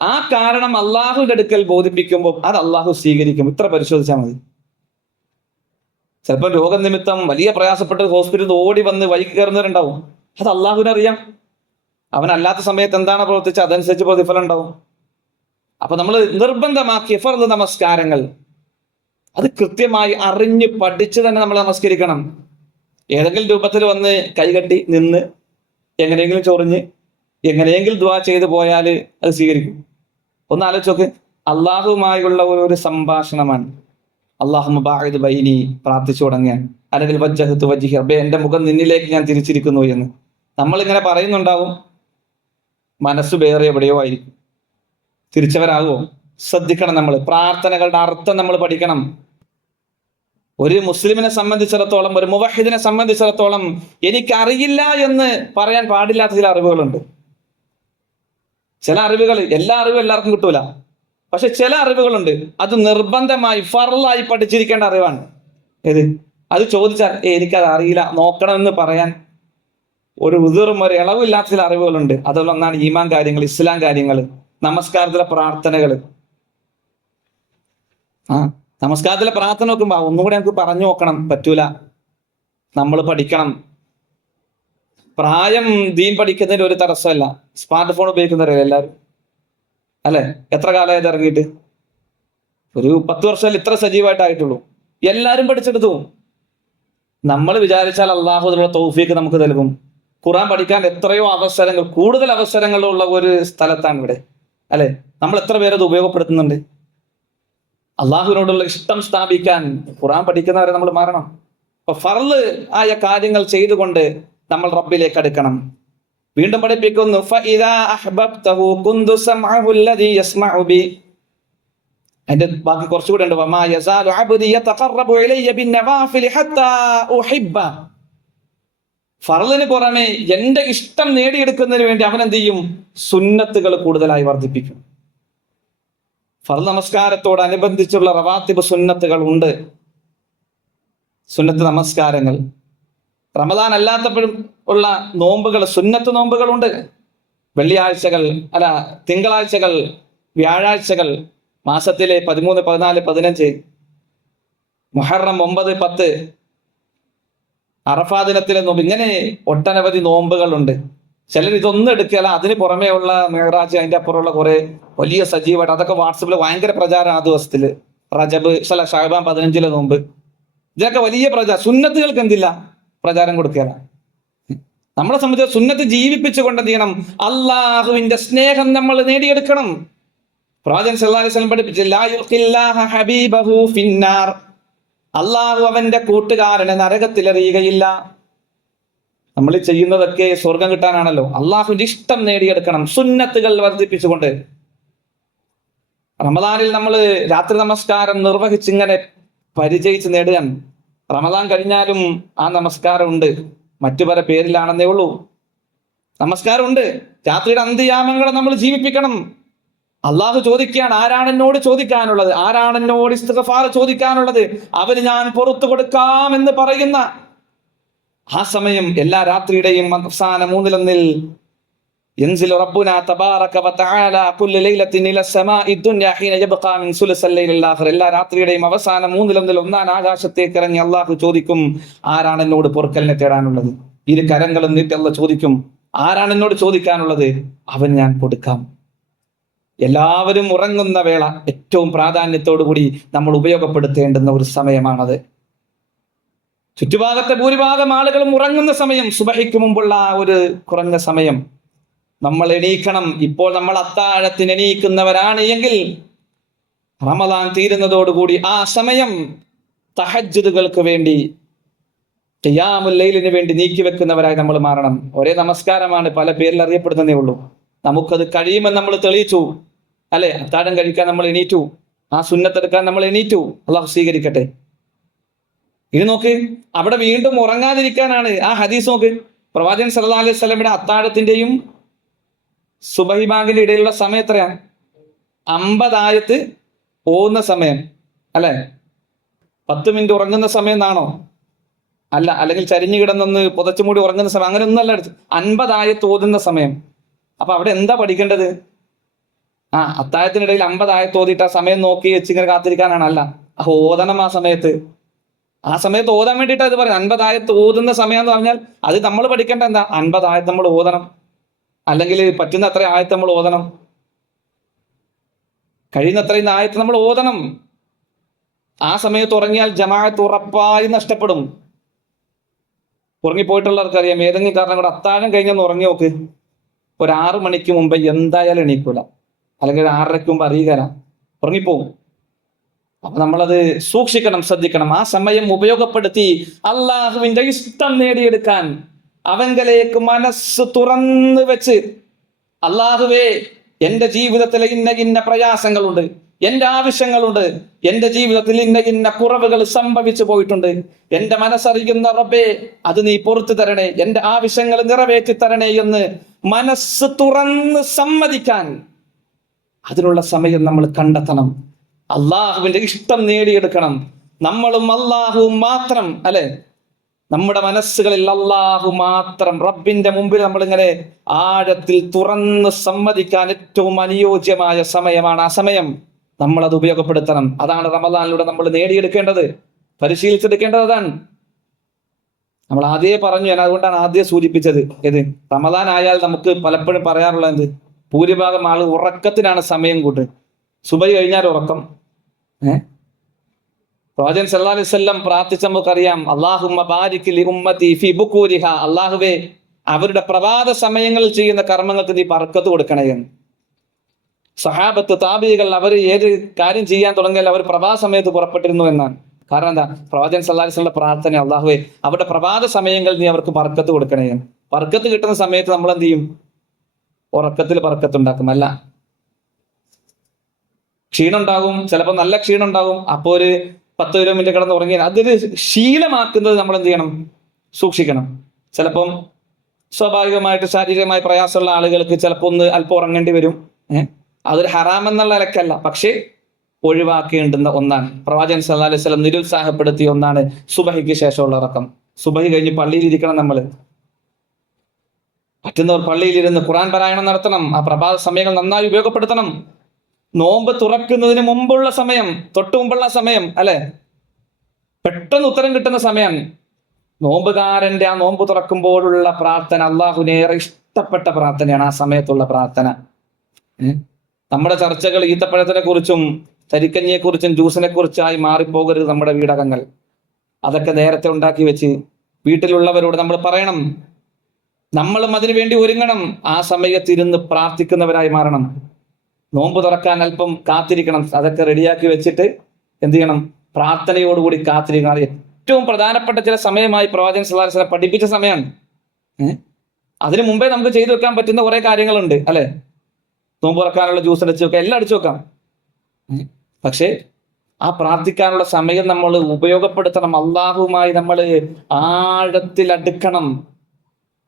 ആ കാരണം അള്ളാഹുവിന്റെ അടുക്കൽ ബോധിപ്പിക്കുമ്പോൾ അത് അള്ളാഹു സ്വീകരിക്കും. ഇത്ര പരിശോധിച്ചാൽ മതി. ചിലപ്പോൾ രോഗനിമിത്തം വലിയ പ്രയാസപ്പെട്ട് ഹോസ്പിറ്റലിൽ ഓടി വന്ന് വൈകി കയറുന്നവരുണ്ടാവും. അത് അള്ളാഹുവിനറിയാം. അവനല്ലാത്ത സമയത്ത് എന്താണ് പ്രവർത്തിച്ചത് അതനുസരിച്ച് പ്രതിഫലം ഉണ്ടാവും. അപ്പൊ നമ്മൾ നിർബന്ധമാക്കിയ ഫർദ് നമസ്കാരങ്ങൾ അത് കൃത്യമായി അറിഞ്ഞ് പഠിച്ച് തന്നെ നമ്മൾ നമസ്കരിക്കണം. ഏതെങ്കിലും രൂപത്തിൽ വന്ന് കൈകെട്ടി നിന്ന് എങ്ങനെയെങ്കിലും ചൊറിഞ്ഞ് എങ്ങനെയെങ്കിലും ദുആ ചെയ്ത് പോയാൽ അത് സ്വീകരിക്കും. ഒന്ന് ആലോചിച്ച് നോക്ക്, അള്ളാഹുവുമായുള്ള ഒരു സംഭാഷണമാണ്. അല്ലാഹുമ്മ ബാഇദ് ബൈനി പ്രാർത്ഥിച്ചു തുടങ്ങിയാൽ, അല്ലെങ്കിൽ വജ്ജഹ്തു വജ്ഹി റബ്ബേ, എന്റെ മുഖം നിന്നിലേക്ക് ഞാൻ തിരിച്ചിരിക്കുന്നു എന്ന് നമ്മളിങ്ങനെ പറയുന്നുണ്ടാവും. മനസ്സ് വേറെ എവിടെയോ ആയിരിക്കും. തിരിച്ചവരാകുമോ? ശ്രദ്ധിക്കണം. നമ്മൾ പ്രാർത്ഥനകളുടെ അർത്ഥം നമ്മൾ പഠിക്കണം. ഒരു മുസ്ലിമിനെ സംബന്ധിച്ചിടത്തോളം, ഒരു മുവഹിദിനെ സംബന്ധിച്ചിടത്തോളം എനിക്കറിയില്ല എന്ന് പറയാൻ പാടില്ലാത്ത ചില അറിവുകളുണ്ട്. ചില അറിവുകൾ, എല്ലാ അറിവും എല്ലാവർക്കും കിട്ടൂല. പക്ഷെ ചില അറിവുകളുണ്ട്, അത് നിർബന്ധമായി ഫർളായി പഠിച്ചിരിക്കേണ്ട അറിവാണ്. ഏത്? അത് ചോദിച്ചാൽ എനിക്കത് അറിയില്ല, നോക്കണമെന്ന് പറയാൻ ഒരു ഉദിറും ഒരു ഇളവില്ലാത്ത ചില അറിവുകളുണ്ട്. അതിലൊന്നാണ് ഈമാൻ കാര്യങ്ങൾ, ഇസ്ലാം കാര്യങ്ങൾ, നമസ്കാരത്തിലെ പ്രാർത്ഥനകൾ. നമസ്കാരത്തിലെ പ്രാർത്ഥന നോക്കുമ്പോ ഒന്നുകൂടെ നമുക്ക് പറഞ്ഞു നോക്കണം, പറ്റൂല, നമ്മൾ പഠിക്കണം. പ്രായം ദീൻ പഠിക്കുന്നതിന് ഒരു തടസ്സമല്ല. സ്മാർട്ട് ഫോൺ ഉപയോഗിക്കുന്നവരല്ലേ എല്ലാവരും, അല്ലെ? എത്ര കാലമായത് ഇറങ്ങിയിട്ട്? ഒരു 10 വർഷം ഇത്ര സജീവമായിട്ടായിട്ടുള്ളൂ. എല്ലാവരും പഠിച്ചെടുത്തു. നമ്മൾ വിചാരിച്ചാൽ അള്ളാഹു അതിനുള്ള തൗഫീക്ക് നമുക്ക് നൽകും. ഖുർആൻ പഠിക്കാൻ എത്രയോ അവസരങ്ങൾ, കൂടുതൽ അവസരങ്ങളുള്ള ഒരു സ്ഥലത്താണ് ഇവിടെ, അല്ലെ? നമ്മൾ എത്ര പേരത് ഉപയോഗപ്പെടുത്തുന്നുണ്ട്? അള്ളാഹുവിനോടുള്ള ഇഷ്ടം സ്ഥാപിക്കാൻ ഖുർആൻ പഠിക്കുന്നവരെ നമ്മൾ മാറണം. അപ്പൊ ഫർള് ആയ കാര്യങ്ങൾ ചെയ്തുകൊണ്ട് നമ്മൾ റബ്ബിലേക്ക് അടുക്കണം. വീണ്ടും പഠിപ്പിക്കുന്നു, ഫഇദാ അഹ്ബബ്തഹു കുന്തു സമഅഹു അല്ലദീ യസ്മഉ ബി. അതിന്റെ ബാക്കി കുറച്ചുകൂടെ ഉണ്ട്. വമാ യസാലു അബ്ദി യതഖറബു ഇലയ്യ ബിന്നവാഫിൽ ഹത്താ ഉഹിബ്ബ. ഫർളിന് പുറമെ എന്റെ ഇഷ്ടം നേടിയെടുക്കുന്നതിന് വേണ്ടി അവൻ എന്ത് ചെയ്യും? സുന്നത്തുകൾ കൂടുതലായി വർദ്ധിപ്പിക്കും. ഫർള് നമസ്കാരത്തോടനുബന്ധിച്ചുള്ള റവാത്തിബ് സുന്നത്തുകൾ ഉണ്ട്, സുന്നത്ത് നമസ്കാരങ്ങൾ. റമദാൻ അല്ലാത്തപ്പോഴും ഉള്ള നോമ്പുകൾ, സുന്നത്ത് നോമ്പുകളുണ്ട്. വെള്ളിയാഴ്ചകൾ തിങ്കളാഴ്ചകൾ, വ്യാഴാഴ്ചകൾ, മാസത്തിലെ 13, 14, 15, മുഹറം 9, 10, അറഫാ ദിനത്തിലെ നോമ്പ്, ഇങ്ങനെ ഒട്ടനവധി നോമ്പുകളുണ്ട്. ചിലർ ഇതൊന്നും എടുക്കുകയല്ല, അതിന് പുറമേ ഉള്ള മെഹറാജ്, അതിന്റെ അപ്പുറമുള്ള കുറെ വലിയ സജീവമായിട്ട് അതൊക്കെ വാട്സപ്പിൽ ഭയങ്കര പ്രചാരം. ആ ദിവസത്തില് റജബ്, ഷഅബാൻ 15 നോമ്പ്, ഇതിനൊക്കെ വലിയ സുന്നത്തുകൾക്ക് എന്തില്ല പ്രചാരം കൊടുക്കുകയല്ല. നമ്മളെ സംബന്ധിച്ച് സുന്നത്ത് ജീവിപ്പിച്ചുകൊണ്ട് എന്ത് ചെയ്യണം? അള്ളാഹുവിന്റെ സ്നേഹം നമ്മൾ നേടിയെടുക്കണം. പ്രവാചകൻ സല്ലല്ലാഹു അലൈഹി വസല്ലം പഠിപ്പിച്ചു, ലാ യുഖില്ലാഹ ഹബീബഹു ഫിന്നാർ, അള്ളാഹു അവന്റെ കൂട്ടുകാരനെ നരകത്തിലെറിയുകയില്ല. നമ്മൾ ചെയ്യുന്നതൊക്കെ സ്വർഗം കിട്ടാനാണല്ലോ. അള്ളാഹുവിന്റെ ഇഷ്ടം നേടിയെടുക്കണം സുന്നത്തുകൾ വർദ്ധിപ്പിച്ചുകൊണ്ട്. റമദാനിൽ നമ്മൾ രാത്രി നമസ്കാരം നിർവഹിച്ചിങ്ങനെ പരിചയിച്ച് നേടുകയാൻ. റമദാൻ കഴിഞ്ഞാലും ആ നമസ്കാരം ഉണ്ട്, മറ്റു പല പേരിലാണെന്നേ ഉള്ളൂ. നമസ്കാരം ഉണ്ട്. രാത്രിയുടെ അന്ത്യയാമങ്ങളെ നമ്മൾ ജീവിപ്പിക്കണം. അള്ളാഹു ചോദിക്കുകയാണ്, ആരാണ് എന്നോട് ചോദിക്കാനുള്ളത്? ആരാണ് എന്നോട് ഇസ്തിഗ്ഫാർ ചോദിക്കാനുള്ളത്? അവന് ഞാൻ പുറത്തു കൊടുക്കാം എന്ന് പറയുന്ന ആ സമയം, എല്ലാ രാത്രിയുടെയും അവസാന 1/3 യൻസിലു റബ്ബുനാ തബാറക വതആല കുല്ല ലൈലത്തിൻ ഇല സമാഇ ദുനിയ ഹീന യബ്ഖാ മിൻ സുലസൽ ലൈലിൽ ആഖിർ. എല്ലാ രാത്രിയുടെയും അവസാന 1/3 ഒന്നാം ആകാശത്തേക്ക് ഇറങ്ങി അള്ളാഹു ചോദിക്കും, ആരാണ് എന്നോട് പൊറുക്കലിനെ തേടാനുള്ളത്? ഇരു കരങ്ങളും നീട്ടി അള്ളാഹു ചോദിക്കും, ആരാണ് എന്നോട് ചോദിക്കാനുള്ളത്? അവൻ ഞാൻ കൊടുക്കാം. എല്ലാവരും ഉറങ്ങുന്ന വേള ഏറ്റവും പ്രാധാന്യത്തോടു കൂടി നമ്മൾ ഉപയോഗപ്പെടുത്തേണ്ടുന്ന ഒരു സമയമാണത്. ചുറ്റുഭാഗത്തെ ഭൂരിഭാഗം ആളുകളും ഉറങ്ങുന്ന സമയം, സുബഹിക്ക് മുമ്പുള്ള ഒരു കുറഞ്ഞ സമയം നമ്മൾ എണീക്കണം. ഇപ്പോൾ നമ്മൾ അത്താഴത്തിന് എണീക്കുന്നവരാണ് എങ്കിൽ റമദാൻ തീരുന്നതോടുകൂടി ആ സമയം തഹജ്ജുദുകൾക്ക് വേണ്ടി, ഖിയാമുൽ ലൈലിന് വേണ്ടി നീക്കിവെക്കുന്നവരായി നമ്മൾ മാറണം. ഒരേ നമസ്കാരമാണ്, പല പേരിൽ അറിയപ്പെടുന്നതേ ഉള്ളൂ. നമുക്കത് കഴിയുമെന്ന് നമ്മൾ തെളിയിച്ചു, അല്ലെ? അത്താഴം കഴിക്കാൻ നമ്മൾ എണീറ്റു, ആ സുന്നത്തെടുക്കാൻ നമ്മൾ എണീറ്റു. അള്ളാഹു സ്വീകരിക്കട്ടെ. ഇനി നോക്ക്, അവിടെ വീണ്ടും ഉറങ്ങാതിരിക്കാനാണ് ആ ഹദീസ്. നോക്ക്, പ്രവാചകൻ സല്ലല്ലാഹു അലൈഹി വസല്ലമയുടെ അത്താഴത്തിന്റെയും സുബഹി ബാങ്കിന്റെ ഇടയിലുള്ള സമയം എത്രയാണ്? 50 ആയത്ത് ഓതുന്ന സമയം, അല്ലെ? 10 മിനിറ്റ് ഉറങ്ങുന്ന സമയം എന്നാണോ? അല്ല. അല്ലെങ്കിൽ ചരിഞ്ഞു കിടന്നൊന്ന് പുതച്ചുമൂടി ഉറങ്ങുന്ന സമയം, അങ്ങനെ ഒന്നല്ല. 50 ആയത്ത് ഓതുന്ന സമയം. അപ്പൊ അവിടെ എന്താ പഠിക്കേണ്ടത്? അത്താഴത്തിനിടയിൽ 50 ആയത്ത് ഓതിയിട്ട് ആ സമയം നോക്കി വെച്ച് ഇങ്ങനെ കാത്തിരിക്കാനാണ്? അല്ല, ഓതണം. ആ സമയത്ത് ഓതാൻ വേണ്ടിയിട്ടാണ് ഇത് പറയുന്നത്. 50 ആയത്ത് ഓതുന്ന സമയം എന്ന് പറഞ്ഞാൽ അത് നമ്മൾ പഠിക്കേണ്ട എന്താ? 50 ആയത്ത് നമ്മൾ ഓതണം, അല്ലെങ്കിൽ പറ്റുന്ന അത്ര ആയത്ത് നമ്മൾ ഓതണം, കഴിയുന്ന അത്രയും ആയത്ത് നമ്മൾ ഓതണം. ആ സമയത്ത് ഉറങ്ങിയാൽ ജമാഅത്ത് ഉറപ്പായി നഷ്ടപ്പെടും. ഉറങ്ങിപ്പോയിട്ടുള്ളവർക്കറിയാം, ഏതെങ്കിലും കാരണം കൂടെ അത്താഴം കഴിഞ്ഞൊന്ന് ഉറങ്ങി നോക്ക്, ഒരു 6 മണിക്ക് മുമ്പ് എന്തായാലും എണീക്കൂല, അല്ലെങ്കിൽ 6:30 മുമ്പ് അറിയുകയില്ല, ഉറങ്ങിപ്പോവും. അപ്പൊ നമ്മളത് സൂക്ഷിക്കണം, ശ്രദ്ധിക്കണം. ആ സമയം ഉപയോഗപ്പെടുത്തി അള്ളാഹുവിന്റെ ഇഷ്ടം നേടിയെടുക്കാൻ അവങ്കലേക്ക് മനസ്സ് തുറന്നു വെച്ച്, അള്ളാഹുവേ, എന്റെ ജീവിതത്തിൽ ഇന്ന പ്രയാസങ്ങളുണ്ട്, എന്റെ ആവശ്യങ്ങളുണ്ട്, എന്റെ ജീവിതത്തിൽ ഇന്ന കുറവുകൾ സംഭവിച്ചു പോയിട്ടുണ്ട്, എന്റെ മനസ്സറിയുന്ന റബ്ബേ, അത് നീ പുറത്തു തരണേ, എന്റെ ആവശ്യങ്ങൾ നിറവേറ്റി തരണേ എന്ന് മനസ്സ് തുറന്ന് സമ്മതിക്കാൻ അതിനുള്ള സമയം നമ്മൾ കണ്ടെത്തണം. അള്ളാഹുവിന്റെ ഇഷ്ടം നേടിയെടുക്കണം. നമ്മളും അള്ളാഹുവും മാത്രം, അല്ലെ? നമ്മുടെ മനസ്സുകളിൽ അള്ളാഹു മാത്രം, റബ്ബിന്റെ മുമ്പിൽ നമ്മളിങ്ങനെ ആഴത്തിൽ തുറന്ന് സമ്മതിക്കാൻ ഏറ്റവും അനുയോജ്യമായ സമയമാണ് ആ സമയം. നമ്മളത് ഉപയോഗപ്പെടുത്തണം. അതാണ് റമദാനിലൂടെ നമ്മൾ നേടിയെടുക്കേണ്ടത്, പരിശീലിച്ചെടുക്കേണ്ടത്. അതാണ് നമ്മൾ ആദ്യമേ പറഞ്ഞു. ഞാൻ അതുകൊണ്ടാണ് ആദ്യം സൂചിപ്പിച്ചത്. റമദാൻ ആയാൽ നമുക്ക് പലപ്പോഴും പറയാറുള്ളത് എന്ത്? ഭൂരിഭാഗം ആൾ ഉറക്കത്തിനാണ് സമയം കൂട്ട്. സുബഹി കഴിഞ്ഞാൽ ഉറക്കം. പ്രവാചകൻ സല്ലല്ലാഹു അലൈഹി വസല്ലം പ്രാർത്ഥിച്ച നമുക്കറിയാം, അല്ലാഹുമ്മ ബാരിക് ലി ഉമ്മതി ഫീ ബുകൂരിഹ, അല്ലാഹുവേ, അവരുടെ പ്രഭാത സമയങ്ങളിൽ ചെയ്യുന്ന കർമ്മങ്ങൾക്ക് നീ ബർക്കത്ത് കൊടുക്കണേ എന്ന്. സഹാബത്ത്, താബിഈകൾ അവർ ഏത് കാര്യം ചെയ്യാൻ തുടങ്ങിയാൽ അവർ പ്രഭാത സമയത്ത് പുറപ്പെട്ടിരുന്നു എന്നാണ്. കാരണം എന്താ? പ്രവാചകൻ സല്ലല്ലാഹു അലൈഹി വസല്ലം പ്രാർത്ഥന, അല്ലാഹുവേ, അവരുടെ പ്രഭാത സമയങ്ങളിൽ നീ അവർക്ക് ബർക്കത്ത് കൊടുക്കണേ എന്ന്. ബർക്കത്ത് കിട്ടുന്ന സമയത്ത് നമ്മൾ എന്ത് ചെയ്യും? ഉറക്കത്തിൽ ബർക്കത്ത് ഉണ്ടാക്കും. അല്ല, ക്ഷീണം ഉണ്ടാകും, ചിലപ്പോൾ നല്ല ക്ഷീണം ഉണ്ടാകും. അപ്പോൾ ഒരു 10-20 മിനിറ്റ് കിടന്ന് ഉറങ്ങിയാൽ അതൊരു ശീലമാക്കുന്നത് നമ്മൾ എന്ത് ചെയ്യണം? സൂക്ഷിക്കണം. ചിലപ്പം സ്വാഭാവികമായിട്ട് ശാരീരികമായ പ്രയാസമുള്ള ആളുകൾക്ക് ചിലപ്പോൾ ഒന്ന് അല്പം ഉറങ്ങേണ്ടി വരും. അതൊരു ഹറാം എന്നുള്ള നിലക്കല്ല, പക്ഷേ ഒഴിവാക്കേണ്ടുന്ന ഒന്നാണ്. പ്രവാചകൻ സല്ലല്ലാഹു അലൈഹി വസല്ലം നിരുത്സാഹപ്പെടുത്തിയ ഒന്നാണ് സുബഹിക്ക് ശേഷമുള്ള ഉറക്കം. സുബഹി കഴിഞ്ഞ് പള്ളിയിലിരിക്കണം. നമ്മൾ പറ്റുന്നവർ പള്ളിയിലിരുന്ന് ഖുർആൻ പാരായണം നടത്തണം. ആ പ്രഭാത സമയങ്ങൾ നന്നായി ഉപയോഗപ്പെടുത്തണം. നോമ്പ് തുറക്കുന്നതിന് മുമ്പുള്ള സമയം, തൊട്ടു മുമ്പുള്ള സമയം അല്ലെ, പെട്ടെന്ന് ഉത്തരം കിട്ടുന്ന സമയം. നോമ്പുകാരന്റെ ആ നോമ്പ് തുറക്കുമ്പോഴുള്ള പ്രാർത്ഥന അള്ളാഹുവിനേറെ ഇഷ്ടപ്പെട്ട പ്രാർത്ഥനയാണ് ആ സമയത്തുള്ള പ്രാർത്ഥന. നമ്മുടെ ചർച്ചകൾ ഈത്തപ്പഴത്തിനെ കുറിച്ചും ചരിക്കഞ്ഞിയെ കുറിച്ചും ജ്യൂസിനെ കുറിച്ചായി മാറിപ്പോകരുത്. നമ്മുടെ വീടകങ്ങൾ അതൊക്കെ നേരത്തെ ഉണ്ടാക്കി വെച്ച് വീട്ടിലുള്ളവരോട് നമ്മൾ പറയണം. നമ്മളും അതിനു വേണ്ടി ഒരുങ്ങണം. ആ സമയത്തിരുന്ന് പ്രാർത്ഥിക്കുന്നവരായി മാറണം. നോമ്പ് തുറക്കാൻ അല്പം കാത്തിരിക്കണം. അതൊക്കെ റെഡിയാക്കി വെച്ചിട്ട് എന്ത് ചെയ്യണം? പ്രാർത്ഥനയോടുകൂടി കാത്തിരിക്കണം. ഏറ്റവും പ്രധാനപ്പെട്ട ചില സമയമായി പ്രവാചകൻ സല്ലല്ലാഹു അലൈഹി വസല്ലം പഠിപ്പിച്ച സമയമാണ്. അതിനു മുമ്പേ നമുക്ക് ചെയ്തു വെക്കാൻ പറ്റുന്ന കുറെ കാര്യങ്ങളുണ്ട് അല്ലെ. നോമ്പ് തുറക്കാനുള്ള ജ്യൂസ് അടിച്ചു വെക്കാം, എല്ലാം അടിച്ചു വെക്കാം. പക്ഷേ ആ പ്രാർത്ഥിക്കാനുള്ള സമയം നമ്മൾ ഉപയോഗപ്പെടുത്തണം. അള്ളാഹുവുമായി നമ്മൾ ആഴത്തിൽ അടുക്കണം.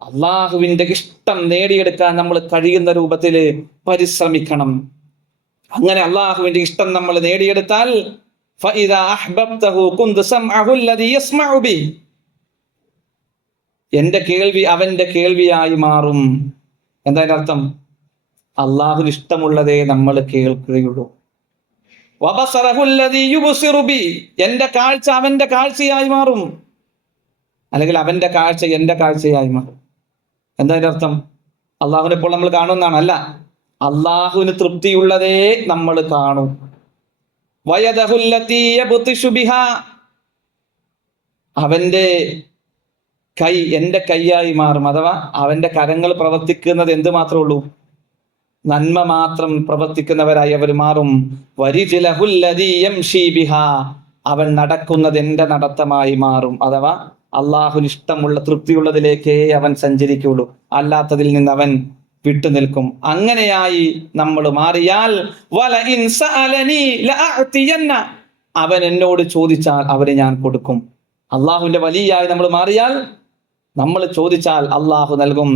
അള്ളാഹുവിന്റെ ഇഷ്ടം നേടിയെടുക്കാൻ നമ്മൾ കഴിയുന്ന രൂപത്തിൽ പരിശ്രമിക്കണം. അങ്ങനെ അള്ളാഹുവിന്റെ ഇഷ്ടം നമ്മൾ നേടിയെടുത്താൽ എന്റെ കേൾവി അവന്റെ കേൾവിയായി മാറും. എന്താ അതിന്റെ അർത്ഥം? അള്ളാഹുവിന് ഇഷ്ടമുള്ളതേ നമ്മൾ കേൾക്കുകയുള്ളൂ. എന്റെ കാഴ്ച അവന്റെ കാഴ്ചയായി മാറും, അല്ലെങ്കിൽ അവന്റെ കാഴ്ച എന്റെ കാഴ്ചയായി മാറും. എന്താ അതിന്റെ അർത്ഥം? അള്ളാഹുവിനെ ഇപ്പോൾ നമ്മൾ കാണുന്നതാണ് അല്ല, അള്ളാഹുവിന് തൃപ്തിയുള്ളതേ നമ്മൾ കാണും. അവന്റെ കൈ എന്റെ കൈയായി മാറും. അഥവാ അവന്റെ കരങ്ങൾ പ്രവർത്തിക്കുന്നത് എന്ത് മാത്രമേ ഉള്ളൂ? നന്മ മാത്രം പ്രവർത്തിക്കുന്നവരായി അവർ മാറും. അവൻ നടക്കുന്നത് എന്റെ നടത്തമായി മാറും. അഥവാ അള്ളാഹുവിന് ഇഷ്ടമുള്ള തൃപ്തിയുള്ളതിലേക്കേ അവൻ സഞ്ചരിക്കുള്ളൂ, അല്ലാത്തതിൽ നിന്ന് അവൻ വിട്ടുനിൽക്കും. അങ്ങനെയായി നമ്മൾ മാറിയാൽ അവൻ എന്നോട് ചോദിച്ചാൽ അവന് ഞാൻ കൊടുക്കും. അള്ളാഹുവിന്റെ വലിയായി നമ്മൾ മാറിയാൽ, നമ്മൾ ചോദിച്ചാൽ അള്ളാഹു നൽകും.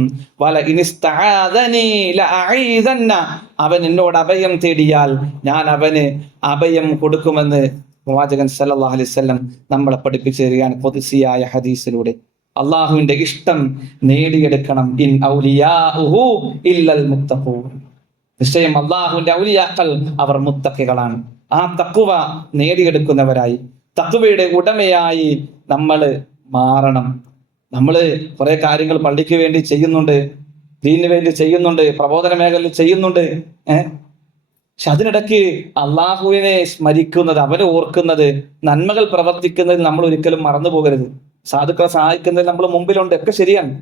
അവൻ എന്നോട് അഭയം തേടിയാൽ ഞാൻ അവന് അഭയം കൊടുക്കുമെന്ന് പ്രവാചകൻ സല്ലല്ലാഹു അലൈഹി വസല്ലം നമ്മളെ പഠിപ്പിച്ചു തരികയാണ് ഖുദ്സിയായ ഹദീസിലൂടെ. അള്ളാഹുവിന്റെ ഇഷ്ടം നേടിയെടുക്കണം. ഇൻ ഔലിയാഉഹു ഇല്ലൽ മുത്തഖൂൻ. നിശ്ചയം അള്ളാഹുവിന്റെ ഔലിയാക്കൾ അവർ മുത്തഖികളാണ്. ആ തഖ്വ നേടിയെടുക്കുന്നവരായി, തഖ്വയുടെ ഉടമയായി നമ്മൾ മാറണം. നമ്മൾ കുറെ കാര്യങ്ങൾ പള്ളിക്ക് വേണ്ടി ചെയ്യുന്നുണ്ട്, ദീനിന് വേണ്ടി ചെയ്യുന്നുണ്ട്, പ്രബോധന മേഖലയിൽ ചെയ്യുന്നുണ്ട്. പക്ഷെ അതിനിടയ്ക്ക് അള്ളാഹുവിനെ സ്മരിക്കുന്നത്, അവനെ ഓർക്കുന്നത്, നന്മകൾ പ്രവർത്തിക്കുന്നതിൽ നമ്മൾ ഒരിക്കലും മറന്നു പോകരുത്. സാധുക്കളെ സഹായിക്കുന്നതിൽ നമ്മൾ മുമ്പിലുണ്ട്, ഒക്കെ ശരിയാണ്.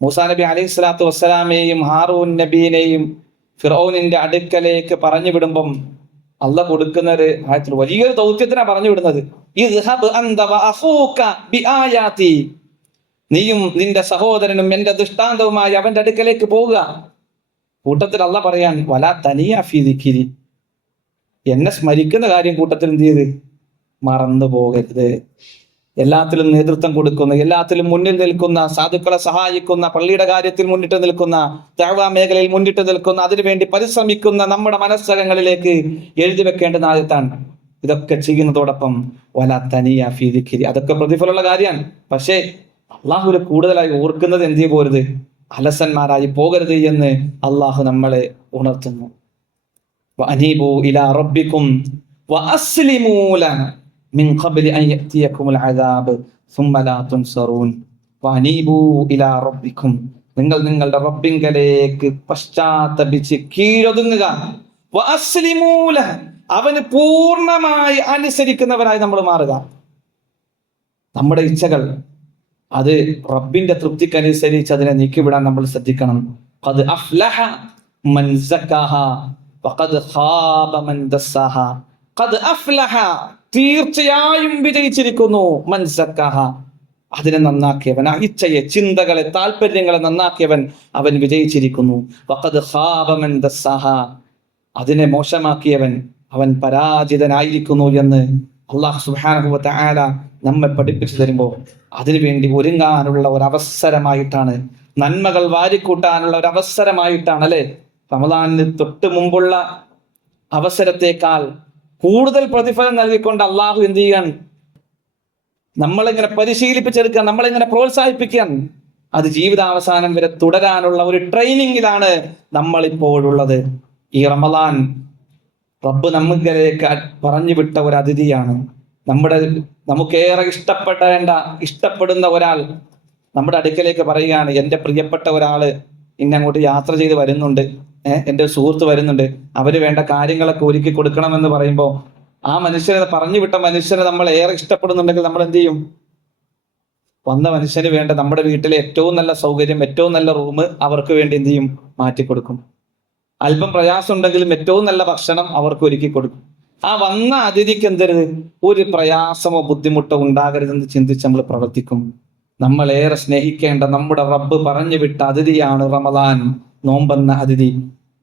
മൂസാ നബി അലൈഹി സ്വലാത്തു വസ്സലാമയെയും ഹാറൂൻ നബീനെയും ഫിറഔനിന്റെ അടുക്കലേക്ക് പറഞ്ഞു വിടുമ്പം അള്ളാഹ് കൊടുക്കുന്ന ഒരു ആയത്തിൽ വലിയൊരു ദൗത്യത്തിനാണ് പറഞ്ഞു വിടുന്നത്. നീയും നിന്റെ സഹോദരനും എന്റെ ദൃഷ്ടാന്തവുമായി അവന്റെ അടുക്കലേക്ക് പോവുക. കൂട്ടത്തിൽ അള്ളാഹ് പറയാൻ വലാ തനിയ ഫീ ദിക്രി, എന്നെ സ്മരിക്കുന്ന കാര്യം കൂട്ടത്തിൽ എന്ത് ചെയ്ത് മറന്നു പോകരുത്. എല്ലാത്തിലും നേതൃത്വം കൊടുക്കുന്ന, എല്ലാത്തിലും മുന്നിൽ നിൽക്കുന്ന, സാധുക്കളെ സഹായിക്കുന്ന, പള്ളിയുടെ കാര്യത്തിൽ മുന്നിട്ട് നിൽക്കുന്ന, ദഅ്വാ മേഖലയിൽ മുന്നിട്ട് നിൽക്കുന്ന, അതിനുവേണ്ടി പരിശ്രമിക്കുന്ന നമ്മുടെ മനസ്സകങ്ങളിലേക്ക് എഴുതി വെക്കേണ്ട ആയത്താണ്. ഇതൊക്കെ ചെയ്യുന്നതോടൊപ്പം വലാ തനിയ ഫീ ദിക്രി, അതൊക്കെ പ്രതിഫലമുള്ള കാര്യമാണ്. പക്ഷേ അള്ളാഹുവിനെ കൂടുതലായി ഓർക്കുന്നത് എന്ത് പോരുത്, അലസന്മാരായി പോകരുത് എന്ന് അള്ളാഹു നമ്മളെ ഉണർത്തുന്നു. വഅനീബു ഇലാ റബ്ബിക്കും വഅസ്ലിമൂ ലഹു മിൻ ഖബ്ലി അൻ യഅതിയകുമുൽ അദാബ് സുമ്മ ലാ തുൻസറൂൻ. വഅനീബു ഇലാ റബ്ബിക്കും, നിങ്ങൾ നിങ്ങളുടെ റബ്ബിങ്കലേക്ക് പശ്ചാത്തപിച്ച് കീഴൊതുങ്ങുക. വഅസ്ലിമൂ ലഹു, അവന് പൂർണ്ണമായി അനുസരിക്കുന്നവരായി നമ്മൾ മാറുക. നമ്മുടെ ഇച്ഛകൾ അത് റബ്ബിന്റെ തൃപ്തിക്കനുസരിച്ച് അതിനെ നീക്കിവിടാൻ നമ്മൾ ശ്രദ്ധിക്കണം. ഖദ് അഫ്ലഹ മൻ സക്കാഹ വഖദ് ഖാബ മൻ ദസ്സാഹ. ഖദ് അഫ്ലഹ, തീർച്ചയായും വിജയിച്ചിരിക്കുന്നു. മൻ സക്കാഹ, അതിനെ നന്നാക്കിയവൻ, ആ ഇച്ഛയെ, ചിന്തകളെ, താല്പര്യങ്ങളെ നന്നാക്കിയവൻ, അവൻ വിജയിച്ചിരിക്കുന്നു. വഖദ് ഖാബ മൻ ദസ്സാഹ, അതിനെ മോശമാക്കിയവൻ, അവൻ പരാജിതനായിരിക്കുന്നു എന്ന് അള്ളാഹു സുബ്ഹാനഹു വ തആല നമ്മെ പഠിപ്പിച്ചു തരുമ്പോൾ അതിനുവേണ്ടി ഒരുങ്ങാനുള്ള ഒരു അവസരമായിട്ടാണ്, നന്മകൾ വാരിക്കൂട്ടാനുള്ള ഒരു അവസരമായിട്ടാണ് അല്ലെ. റമദാനിന് തൊട്ട് മുമ്പുള്ള അവസരത്തേക്കാൾ കൂടുതൽ പ്രതിഫലം നൽകിക്കൊണ്ട് അള്ളാഹു എന്ത് ചെയ്യാൻ, നമ്മളിങ്ങനെ പരിശീലിപ്പിച്ചെടുക്കാൻ, നമ്മളിങ്ങനെ പ്രോത്സാഹിപ്പിക്കാൻ, അത് ജീവിതാവസാനം വരെ തുടരാനുള്ള ഒരു ട്രെയിനിങ്ങിലാണ് നമ്മൾ ഇപ്പോഴുള്ളത്. ഈ റമദാൻ റബ്ബ് നമ്മിലേക്ക് പറഞ്ഞു വിട്ട ഒരു അതിഥിയാണ്. നമുക്കേറെ ഇഷ്ടപ്പെടുന്ന ഒരാൾ നമ്മുടെ അടുക്കലേക്ക് പറയുകയാണ്, എൻ്റെ പ്രിയപ്പെട്ട ഒരാള് ഇന്നങ്ങോട്ട് യാത്ര ചെയ്ത് വരുന്നുണ്ട്, എൻ്റെ സുഹൃത്ത് വരുന്നുണ്ട്, അവര് വേണ്ട കാര്യങ്ങളൊക്കെ ഒരുക്കി കൊടുക്കണമെന്ന് പറയുമ്പോൾ ആ മനുഷ്യനെ, പറഞ്ഞു വിട്ട മനുഷ്യനെ നമ്മൾ ഏറെ ഇഷ്ടപ്പെടുന്നുണ്ടെങ്കിൽ നമ്മൾ എന്ത് ചെയ്യും? വന്ന മനുഷ്യന് വേണ്ട നമ്മുടെ വീട്ടിലെ ഏറ്റവും നല്ല സൗകര്യം, ഏറ്റവും നല്ല റൂം അവർക്ക് വേണ്ടി എന്ത് ചെയ്യും? മാറ്റിക്കൊടുക്കും. അല്പം പ്രയാസം ഉണ്ടെങ്കിലും ഏറ്റവും നല്ല ഭക്ഷണം അവർക്ക് ഒരുക്കി കൊടുക്കും. ആ വന്ന അതിഥിക്ക് എന്തരുത്, ഒരു പ്രയാസമോ ബുദ്ധിമുട്ടോ ഉണ്ടാകരുതെന്ന് ചിന്തിച്ച് നമ്മൾ പ്രവർത്തിക്കും. നമ്മളേറെ സ്നേഹിക്കേണ്ട നമ്മുടെ റബ്ബ് പറഞ്ഞു വിട്ട അതിഥിയാണ് റമദാൻ, നോമ്പെന്ന അതിഥി.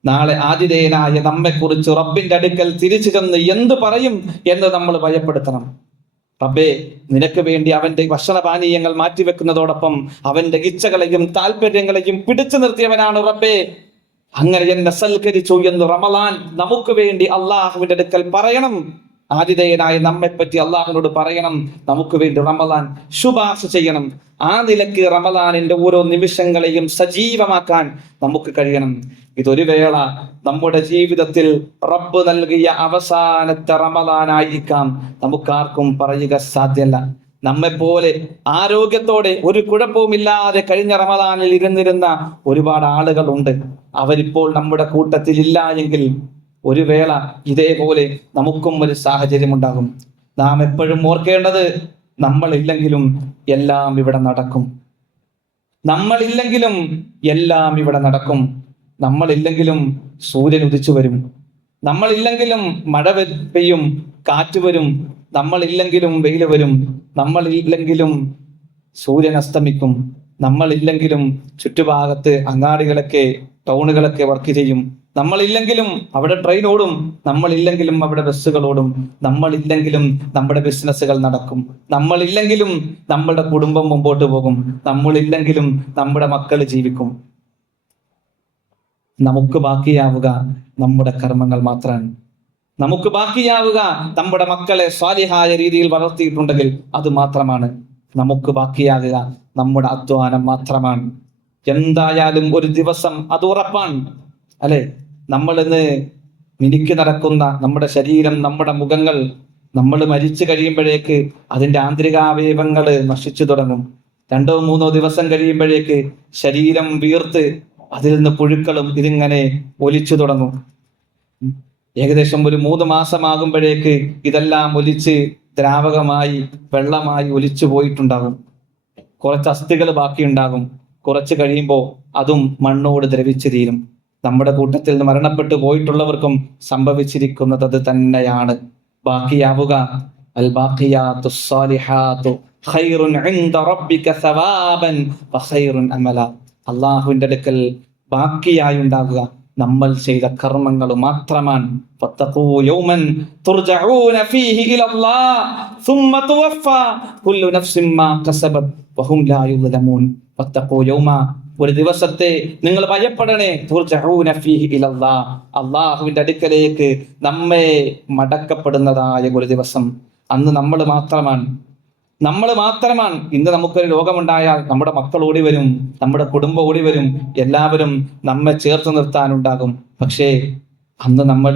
നാളെ ആതിഥേയനായ നമ്മെക്കുറിച്ച് റബ്ബിന്റെ അടുക്കൽ തിരിച്ചു ചെന്ന് എന്ത് പറയും എന്ന് നമ്മൾ ഭയപ്പെടുത്തണം. റബ്ബേ, നിനക്ക് വേണ്ടി അവന്റെ ഭക്ഷണപാനീയങ്ങൾ മാറ്റിവെക്കുന്നതോടൊപ്പം അവന്റെ ഇച്ഛകളെയും താല്പര്യങ്ങളെയും പിടിച്ചു നിർത്തിയവനാണ് റബ്ബേ, അങ്ങനെ എന്നെ സൽക്കരിച്ചു എന്ന് റമദാൻ നമുക്ക് വേണ്ടി അള്ളാഹുവിന്റെ അടുക്കൽ പറയണം. ആതിഥേയനായ നമ്മെപ്പറ്റി അള്ളാഹുവിനോട് പറയണം. നമുക്ക് വേണ്ടി റമദാൻ ശുപാർശ ചെയ്യണം. ആ നിലയ്ക്ക് റമദാനിന്റെ ഓരോ നിമിഷങ്ങളെയും സജീവമാക്കാൻ നമുക്ക് കഴിയണം. ഇതൊരു വേള നമ്മുടെ ജീവിതത്തിൽ റബ്ബ് നൽകിയ അവസാനത്തെ റമദാനായിരിക്കാം. നമുക്കാർക്കും പറയുക സാധ്യമല്ല. നമ്മെപ്പോലെ ആരോഗ്യത്തോടെ ഒരു കുഴപ്പവുമില്ലാതെ കഴിഞ്ഞ റമദാനിൽ ഇരുന്നിരുന്ന ഒരുപാട് ആളുകളുണ്ട്. അവരിപ്പോൾ നമ്മുടെ കൂട്ടത്തിൽ ഇല്ല എങ്കിൽ ഒരു വേള ഇതേപോലെ നമുക്കും ഒരു സാഹചര്യം ഉണ്ടാകും. നാം എപ്പോഴും ഓർക്കേണ്ടത്, നമ്മളില്ലെങ്കിലും എല്ലാം ഇവിടെ നടക്കും. നമ്മളില്ലെങ്കിലും എല്ലാം ഇവിടെ നടക്കും. നമ്മളില്ലെങ്കിലും സൂര്യൻ ഉദിച്ചു വരും. നമ്മളില്ലെങ്കിലും മഴ പെയ്യും, കാറ്റ് വരും. നമ്മളില്ലെങ്കിലും വെയിൽ വരും. നമ്മളില്ലെങ്കിലും സൂര്യൻ അസ്തമിക്കും. നമ്മളില്ലെങ്കിലും ചുറ്റുഭാഗത്ത് അങ്ങാടികളൊക്കെ, ടൗണുകളൊക്കെ വർക്ക് ചെയ്യും. നമ്മളില്ലെങ്കിലും അവിടെ ട്രെയിൻ ഓടും. നമ്മളില്ലെങ്കിലും അവിടെ ബസ്സുകൾ ഓടും. നമ്മളില്ലെങ്കിലും നമ്മുടെ ബിസിനസ്സുകൾ നടക്കും. നമ്മളില്ലെങ്കിലും നമ്മുടെ കുടുംബം മുമ്പോട്ട് പോകും. നമ്മളില്ലെങ്കിലും നമ്മുടെ മക്കൾ ജീവിക്കും. നമുക്ക് ബാക്കിയാവുക നമ്മുടെ കർമ്മങ്ങൾ മാത്രമാണ്. നമുക്ക് ബാക്കിയാവുക നമ്മുടെ മക്കളെ സ്വാലിഹായ രീതിയിൽ വളർത്തിയിട്ടുണ്ടെങ്കിൽ അത് മാത്രമാണ്. നമുക്ക് ബാക്കിയാകുക നമ്മുടെ അധ്വാനം മാത്രമാണ്. എന്തായാലും ഒരു ദിവസം അത് ഉറപ്പാണ് അല്ലെ. നമ്മൾ ഇന്ന് മിനിക്ക് നടക്കുന്ന നമ്മുടെ ശരീരം, നമ്മുടെ മുഖങ്ങൾ, നമ്മൾ മരിച്ചു കഴിയുമ്പോഴേക്ക് അതിൻ്റെ ആന്തരികാവയവങ്ങൾ നശിച്ചു തുടങ്ങും. 2-3 ദിവസം കഴിയുമ്പോഴേക്ക് ശരീരം വീർത്ത് അതിൽ നിന്ന് പുഴുക്കളും ഇതിങ്ങനെ ഒലിച്ചു തുടങ്ങും. ഏകദേശം ഒരു 3 മാസമാകുമ്പോഴേക്ക് ഇതെല്ലാം ഒലിച്ച് ദ്രാവകമായി, വെള്ളമായി ഒലിച്ചു പോയിട്ടുണ്ടാകും. കുറച്ച് അസ്ഥികൾ ബാക്കിയുണ്ടാകും. കുറച്ച് കഴിയുമ്പോൾ അതും മണ്ണോട് ദ്രവിച്ചു തീരും. നമ്മുടെ കൂട്ടത്തിൽ നിന്ന് മരണപ്പെട്ടു പോയിട്ടുള്ളവർക്കും സംഭവിച്ചിരിക്കുന്നത് അത് തന്നെയാണ്. ബാക്കിയാവുക അൽ ബാഖിയാത്തു സ്സാലിഹാത്തു ഖൈറുൻ ഇൻദ റബ്ബിക സവാബൻ വഖൈറുൻ അമല. അല്ലാഹുവിന്റെ അടുക്കൽ ബാക്കിയായി ഉണ്ടാകുക നമ്മൾ ചെയ്ത കർമ്മങ്ങൾ മാത്രമാണ്. ഫത്തഖൂ യൗമൻ തുർജഊന ഫീഹി ഇലല്ലാഹ് സുമ്മ തുവഫാ കുല്ലു നഫ്സിൻ മാ കസബത് വഹും ലാ യുദ്ലമൂൻ. ഫത്തഖൂ യൗമ, ഒരു ദിവസത്തെ നിങ്ങൾ ഭയപ്പെടണേ. തുർജഊന ഫീഹി ഇലല്ലാഹ്, അല്ലാഹുവിന്റെ അടുക്കലേക്ക് നമ്മെ മടക്കപ്പെടുന്നതായ ഒരു ദിവസം. അന്ന് നമ്മൾ മാത്രമാണ്. ഇന്ന് നമുക്കൊരു രോഗമുണ്ടായാൽ നമ്മുടെ മക്കൾ ഓടി വരും, നമ്മുടെ കുടുംബം ഓടി വരും, എല്ലാവരും നമ്മെ ചേർത്ത് നിർത്താനുണ്ടാകും. പക്ഷേ അന്ന് നമ്മൾ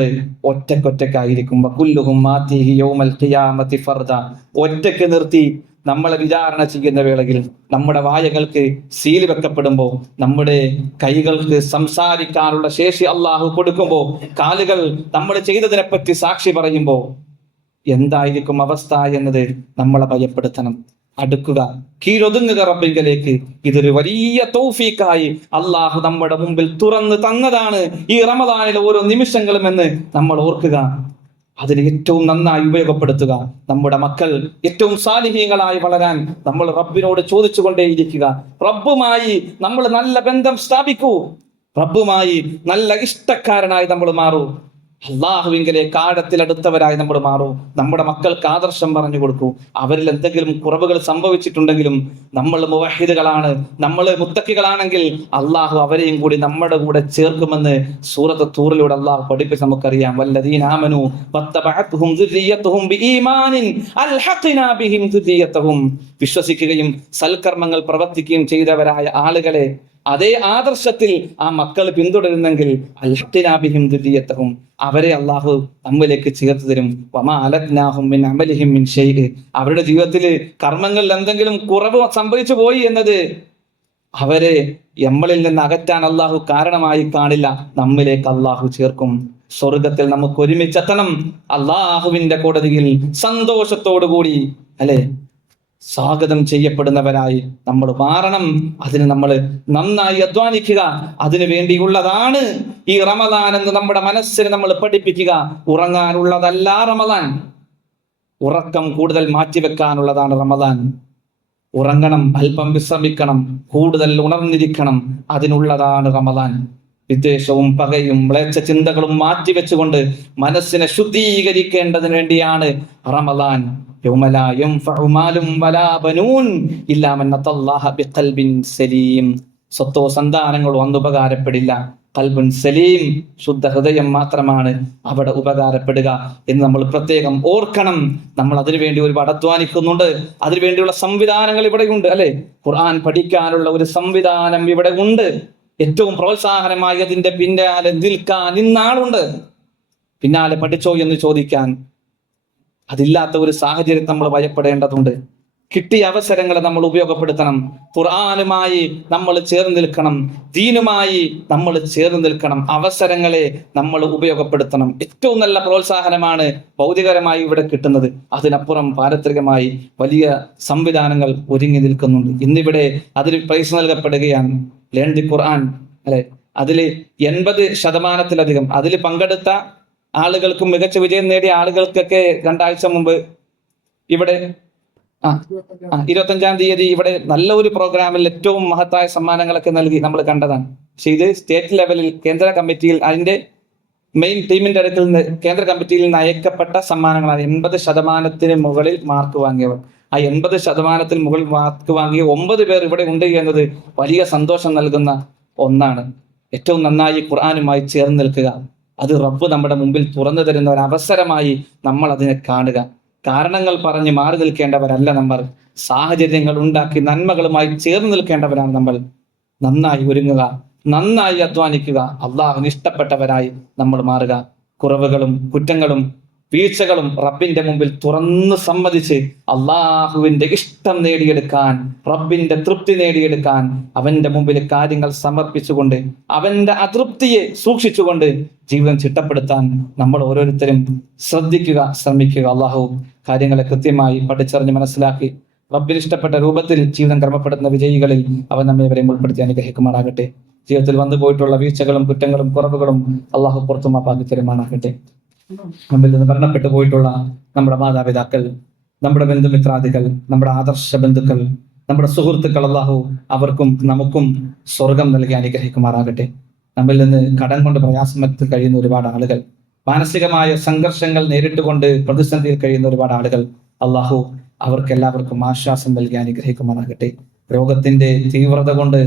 ഒറ്റക്കൊറ്റക്കായിരിക്കും. ഒറ്റക്ക് നിർത്തി നമ്മളെ വിചാരണ ചെയ്യുന്ന വേളയിൽ, നമ്മുടെ വായകൾക്ക് സീൽ വെക്കപ്പെടുമ്പോൾ, നമ്മുടെ കൈകൾക്ക് സംസാരിക്കാനുള്ള ശേഷി അള്ളാഹു കൊടുക്കുമ്പോൾ, കാലുകൾ നമ്മൾ ചെയ്തതിനെ പറ്റി സാക്ഷി പറയുമ്പോൾ എന്തായിരിക്കും അവസ്ഥ എന്നത് നമ്മളെ ഭയപ്പെടുത്തണം. അടുക്കുക, കീഴൊതുങ്ങുക റബ്ബിങ്കലേക്ക്. ഇതൊരു വലിയ തൗഫീഖായി അള്ളാഹു നമ്മുടെ മുമ്പിൽ തുറന്ന് തന്നതാണ് ഈ റമദാനിലെ ഓരോ നിമിഷങ്ങളും എന്ന് നമ്മൾ ഓർക്കുക. അതിന് ഏറ്റവും നന്നായി ഉപയോഗപ്പെടുത്തുക. നമ്മുടെ മക്കൾ ഏറ്റവും സാലിഹീങ്ങളായി വളരാൻ നമ്മൾ റബ്ബിനോട് ചോദിച്ചുകൊണ്ടേയിരിക്കുക. റബ്ബുമായി നമ്മൾ നല്ല ബന്ധം സ്ഥാപിക്കൂ. റബ്ബുമായി നല്ല ഇഷ്ടക്കാരനായി നമ്മൾ മാറൂ. അള്ളാഹുവിങ്കലേക്ക് ആഴത്തിലടുത്തവരായി നമ്മൾ മാറൂ. നമ്മുടെ മക്കൾക്ക് ആദർശം പറഞ്ഞു കൊടുക്കൂ. അവരിൽ എന്തെങ്കിലും കുറവുകൾ സംഭവിച്ചിട്ടുണ്ടെങ്കിലും നമ്മൾ മുവഹിദുകളാണ്, നമ്മൾ മുത്തഖികളാണെങ്കിൽ അള്ളാഹു അവരെയും കൂടി നമ്മുടെ കൂടെ ചേർക്കുമെന്ന് സൂറത്ത് തൂറിലൂടെ അള്ളാഹു പഠിപ്പിച്ച് നമുക്കറിയാം. വല്ലദീന ആമനൂ വത്തബഅത്ഹും ദുർരിയ്യത്തുഹും ബിഈമാനിൻ അൽഹഖ്നാ ബിഹിം ദുർരിയ്യത്തുഹും. വിശ്വസിക്കുകയും സൽക്കർമ്മങ്ങൾ പ്രവർത്തിക്കുകയും ചെയ്തവരായ ആളുകളെ അതേ ആദർശത്തിൽ ആ മക്കൾ പിന്തുടരുന്നെങ്കിൽ അൽഹഖ്നാ ബിഹിം ദുർരിയ്യത്തുഹും, അവരെ അള്ളാഹു നമ്മിലേക്ക് ചേർത്ത് തരും. വമാ അലത്നാഹും മിൻ അമലിഹിം മിൻ ഷൈഇ. അവരുടെ ജീവിതത്തിൽ കർമ്മങ്ങളിൽ എന്തെങ്കിലും കുറവ് സംഭവിച്ചു പോയി എന്നത് അവരെ നമ്മളിൽ നിന്ന് അകറ്റാൻ അള്ളാഹു കാരണമായി കാണില്ല. നമ്മിലേക്ക് അള്ളാഹു ചേർക്കും. സ്വർഗത്തിൽ നമുക്ക് ഒരുമിച്ചെത്തണം. അള്ളാഹുവിന്റെ കോടതിയിൽ സന്തോഷത്തോടു കൂടി അല്ലെ സ്വാഗതം ചെയ്യപ്പെടുന്നവരായി നമ്മൾ മാറണം. അതിന് നമ്മൾ നന്നായി അധ്വാനിക്കുക. അതിനു വേണ്ടിയുള്ളതാണ് ഈ റമദാൻ എന്ന് നമ്മുടെ മനസ്സിനെ നമ്മൾ പഠിപ്പിക്കുക. ഉറങ്ങാനുള്ളതല്ല റമദാൻ, ഉറക്കം കൂടുതൽ മാറ്റിവെക്കാനുള്ളതാണ് റമദാൻ. ഉറങ്ങണം, അല്പം വിശ്രമിക്കണം, കൂടുതൽ ഉണർന്നിരിക്കണം, അതിനുള്ളതാണ് റമദാൻ. വിദ്വേഷവും പകയും മ്ലേച്ഛ ചിന്തകളും മാറ്റിവെച്ചുകൊണ്ട് മനസ്സിനെ ശുദ്ധീകരിക്കേണ്ടതിന് വേണ്ടിയാണ് റമദാൻ. യൗമ ലാ യൻഫഉ മാലും വലാ ബനൂൻ ഇല്ലാ മൻ അത്തല്ലാഹ ബിഖൽബിൻ സലീം. സ്വത്തോ സന്താനങ്ങളോ അന്ന് ഉപകാരപ്പെടില്ല. ഖൽബുൻ സലീം, ശുദ്ധ ഹൃദയം മാത്രമാണ് അവിടെ ഉപകാരപ്പെടുക എന്ന് നമ്മൾ പ്രത്യേകം ഓർക്കണം. നമ്മൾ അതിനുവേണ്ടി ഒരുപാട് അധ്വാനിക്കുന്നുണ്ട്. അതിനുവേണ്ടിയുള്ള സംവിധാനങ്ങൾ ഇവിടെയുണ്ട് അല്ലെ. ഖുർആൻ പഠിക്കാനുള്ള ഒരു സംവിധാനം ഇവിടെ ഉണ്ട്. ഏറ്റവും പ്രോത്സാഹനമായി അതിന്റെ പിന്നാലെ നിൽക്കാൻ ഇന്നാളുണ്ട്. പിന്നാലെ പഠിച്ചോ എന്ന് ചോദിക്കാൻ അതില്ലാത്ത ഒരു സാഹചര്യം നമ്മൾ ഭയപ്പെടേണ്ടതുണ്ട്. കിട്ടിയ അവസരങ്ങളെ നമ്മൾ ഉപയോഗപ്പെടുത്തണം. ഖുർആനുമായി നമ്മൾ ചേർന്ന് നിൽക്കണം, ദീനുമായി നമ്മൾ ചേർന്ന് നിൽക്കണം. അവസരങ്ങളെ നമ്മൾ ഉപയോഗപ്പെടുത്തണം. ഏറ്റവും നല്ല പ്രോത്സാഹനമാണ് ഭൗതികരമായി ഇവിടെ കിട്ടുന്നത്. അതിനപ്പുറം പാരത്രികമായി വലിയ സംവിധാനങ്ങൾ ഒരുങ്ങി നിൽക്കുന്നുണ്ട്. ഇന്നിവിടെ അതിന് പ്രൈസ് നൽകപ്പെടുകയാണ്. ലേൺ ദി ഖുർആൻ അല്ലെ. അതിൽ 80% അതിൽ പങ്കെടുത്ത ആളുകൾക്കും മികച്ച വിജയം നേടിയ ആളുകൾക്കൊക്കെ 2 ആഴ്ച മുമ്പ് ഇവിടെ 25-ാം തീയതി ഇവിടെ നല്ല ഒരു പ്രോഗ്രാമിൽ ഏറ്റവും മഹത്തായ സമ്മാനങ്ങളൊക്കെ നൽകി നമ്മൾ കണ്ടതാണ്. പക്ഷെ ഇത് സ്റ്റേറ്റ് ലെവലിൽ കേന്ദ്ര കമ്മിറ്റിയിൽ അതിന്റെ മെയിൻ ടീമിന്റെ അടുക്കൽ നിന്ന് കേന്ദ്ര കമ്മിറ്റിയിൽ നിന്ന് അയക്കപ്പെട്ട സമ്മാനങ്ങളാണ്. 80% മുകളിൽ മാർക്ക് വാങ്ങിയവർ. ആ 80% മുകളിൽ മാർക്ക് വാങ്ങിയ 9 പേർ ഇവിടെ ഉണ്ട് എന്നത് വലിയ സന്തോഷം നൽകുന്ന ഒന്നാണ്. ഏറ്റവും നന്നായി ഖുർആനുമായി ചേർന്ന് നിൽക്കുക. അത് റബ്ബ് നമ്മുടെ മുമ്പിൽ തുറന്നു തരുന്ന ഒരു അവസരമായി നമ്മൾ അതിനെ കാണുക. കാരണങ്ങൾ പറഞ്ഞ് മാറി നിൽക്കേണ്ടവരല്ല നമ്മൾ. സാഹചര്യങ്ങൾ ഉണ്ടാക്കി നന്മകളുമായി ചേർന്ന് നിൽക്കേണ്ടവരാണ് നമ്മൾ. നന്നായി ഒരുങ്ങുക, നന്നായി അധ്വാനിക്കുക, അള്ളാഹുവിന് ഇഷ്ടപ്പെട്ടവരായി നമ്മൾ മാറുക. കുറവുകളും കുറ്റങ്ങളും വീഴ്ചകളും റബ്ബിന്റെ മുമ്പിൽ തുറന്ന് സമ്മതിച്ച് അള്ളാഹുവിന്റെ ഇഷ്ടം നേടിയെടുക്കാൻ, റബ്ബിന്റെ തൃപ്തി നേടിയെടുക്കാൻ അവന്റെ മുമ്പിൽ കാര്യങ്ങൾ സമർപ്പിച്ചുകൊണ്ട് അവന്റെ അതൃപ്തിയെ സൂക്ഷിച്ചുകൊണ്ട് ജീവിതം ചിട്ടപ്പെടുത്താൻ നമ്മൾ ഓരോരുത്തരും ശ്രദ്ധിക്കുക, ശ്രമിക്കുക. അള്ളാഹു കാര്യങ്ങളെ കൃത്യമായി പഠിച്ചറിഞ്ഞ് മനസ്സിലാക്കി റബ്ബിന് ഇഷ്ടപ്പെട്ട രൂപത്തിൽ ജീവിതം ക്രമപ്പെടുത്തുന്ന വിജയികളിൽ അവൻ നമ്മെ വരെയും ഉൾപ്പെടുത്തി അനുഗ്രഹിക്കുമാറാകട്ടെ. ജീവിതത്തിൽ വന്നു പോയിട്ടുള്ള വീഴ്ചകളും കുറ്റങ്ങളും കുറവുകളും അള്ളാഹു പുറത്തുമാപ്പാക്കി തരുമാറാകട്ടെ. നമ്മിൽ നിന്ന് മരണപ്പെട്ടു പോയിട്ടുള്ള നമ്മുടെ മാതാപിതാക്കൾ, നമ്മുടെ ബന്ധുമിത്രാദികൾ, നമ്മുടെ ആദർശ ബന്ധുക്കൾ, നമ്മുടെ സുഹൃത്തുക്കൾ, അള്ളാഹു അവർക്കും നമുക്കും സ്വർഗം നൽകി അനുഗ്രഹിക്കുമാറാകട്ടെ. നമ്മിൽ നിന്ന് കടം കൊണ്ട് പ്രയാസത്തിൽ കഴിയുന്ന ഒരുപാട് ആളുകൾ, മാനസികമായ സംഘർഷങ്ങൾ നേരിട്ടുകൊണ്ട് പ്രതിസന്ധിയിൽ കഴിയുന്ന ഒരുപാട് ആളുകൾ, അള്ളാഹു അവർക്കെല്ലാവർക്കും ആശ്വാസം നൽകി അനുഗ്രഹിക്കുമാറാകട്ടെ. രോഗത്തിന്റെ തീവ്രത കൊണ്ട്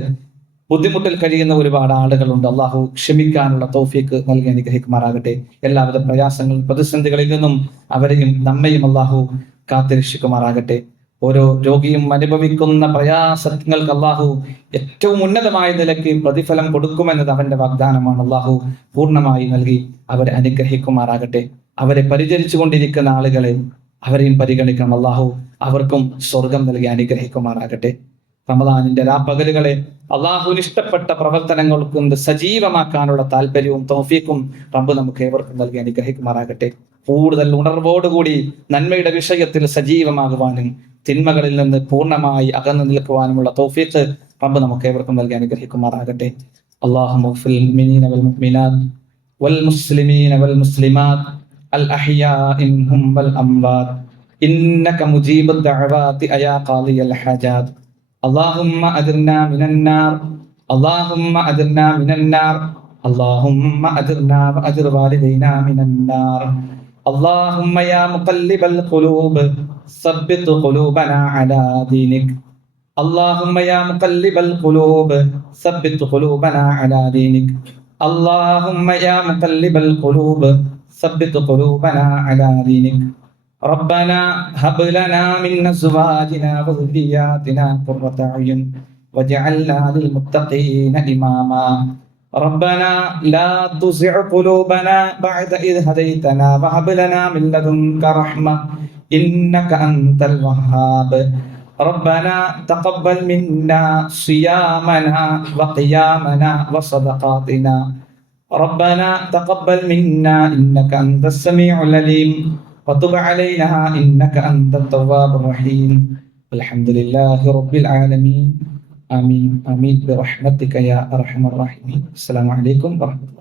ബുദ്ധിമുട്ടിൽ കഴിയുന്ന ഒരുപാട് ആളുകളുണ്ട്. അള്ളാഹു ക്ഷമിക്കാനുള്ള തൗഫീക്ക് നൽകി അനുഗ്രഹിക്കുമാറാകട്ടെ. എല്ലാവിധ പ്രയാസങ്ങളും പ്രതിസന്ധികളിൽ നിന്നും അവരെയും നമ്മയും അള്ളാഹു കാത്തിരക്ഷിക്കുമാറാകട്ടെ. ഓരോ രോഗിയും അനുഭവിക്കുന്ന പ്രയാസങ്ങൾക്ക് അള്ളാഹു ഏറ്റവും ഉന്നതമായ നിലയ്ക്ക് പ്രതിഫലം കൊടുക്കുമെന്നത് അവന്റെ വാഗ്ദാനമാണ്. അള്ളാഹു പൂർണ്ണമായി നൽകി അവരെ അനുഗ്രഹിക്കുമാറാകട്ടെ. അവരെ പരിചരിച്ചു കൊണ്ടിരിക്കുന്ന ആളുകളെ അവരെയും പരിഗണിക്കണം. അള്ളാഹു അവർക്കും സ്വർഗം നൽകി അനുഗ്രഹിക്കുമാറാകട്ടെ. റമദാനിന്റെ രാപ്പകലുകളെ അള്ളാഹുവിന് ഇഷ്ടപ്പെട്ട പ്രവർത്തനങ്ങൾ കൊണ്ട് സജീവമാക്കാനുള്ള താല്പര്യവും തൗഫീഖും റബ്ബ് നമുക്ക് ഏവർക്കും നൽകി അനുഗ്രഹിക്കുമാറാകട്ടെ. കൂടുതൽ ഉണർവോടുകൂടി നന്മയുടെ വിഷയത്തിൽ സജീവമാകുവാനും തിന്മകളിൽ നിന്ന് പൂർണ്ണമായി അകന്നു നിൽക്കുവാനുമുള്ള തൗഫീഖ് റബ്ബ് നമുക്ക് ഏവർക്കും നൽകി അനുഗ്രഹിക്കുമാറാകട്ടെ. അല്ലാഹുമ്മ ഗ്ഫിർ ലിൽ മുഅ്മിനീന വൽ മുഅ്മിനാത്ത് വൽ മുസ്ലിമീന വൽ മുസ്ലിമാത്ത് അൽ അഹ്യാഇ മിൻഹും വൽ അംവാത്ത് ഇന്നക മുജീബുദ് ദഅവാതി അയാ ഖാദിയൽ ഹജാത്ത്. اللهم أجرنا من النار اللهم أجرنا من النار اللهم أجرنا وأجر والدينا من النار. اللهم يا مقلب القلوب ثبت قلوبنا على دينك. اللهم يا مقلب القلوب ثبت قلوبنا على دينك. اللهم يا مقلب القلوب ثبت قلوبنا على دينك. ربنا هب لنا من أزواجنا وذرياتنا قرة أعين واجعلنا للمتقين إماما. ربنا لا تزغ قلوبنا بعد إذ هديتنا وهب لنا من لدنك رحمة إنك أنت الوهاب. ربنا تقبل منا صيامنا وقيامنا وصدقاتنا. ربنا تقبل منا إنك أنت السميع العليم وتب علينا إنك أنت التواب الرحيم. الحمد لله رب العالمين. آمين آمين برحمتك يا أرحم الراحمين. السلام عليكم ورحمة الله.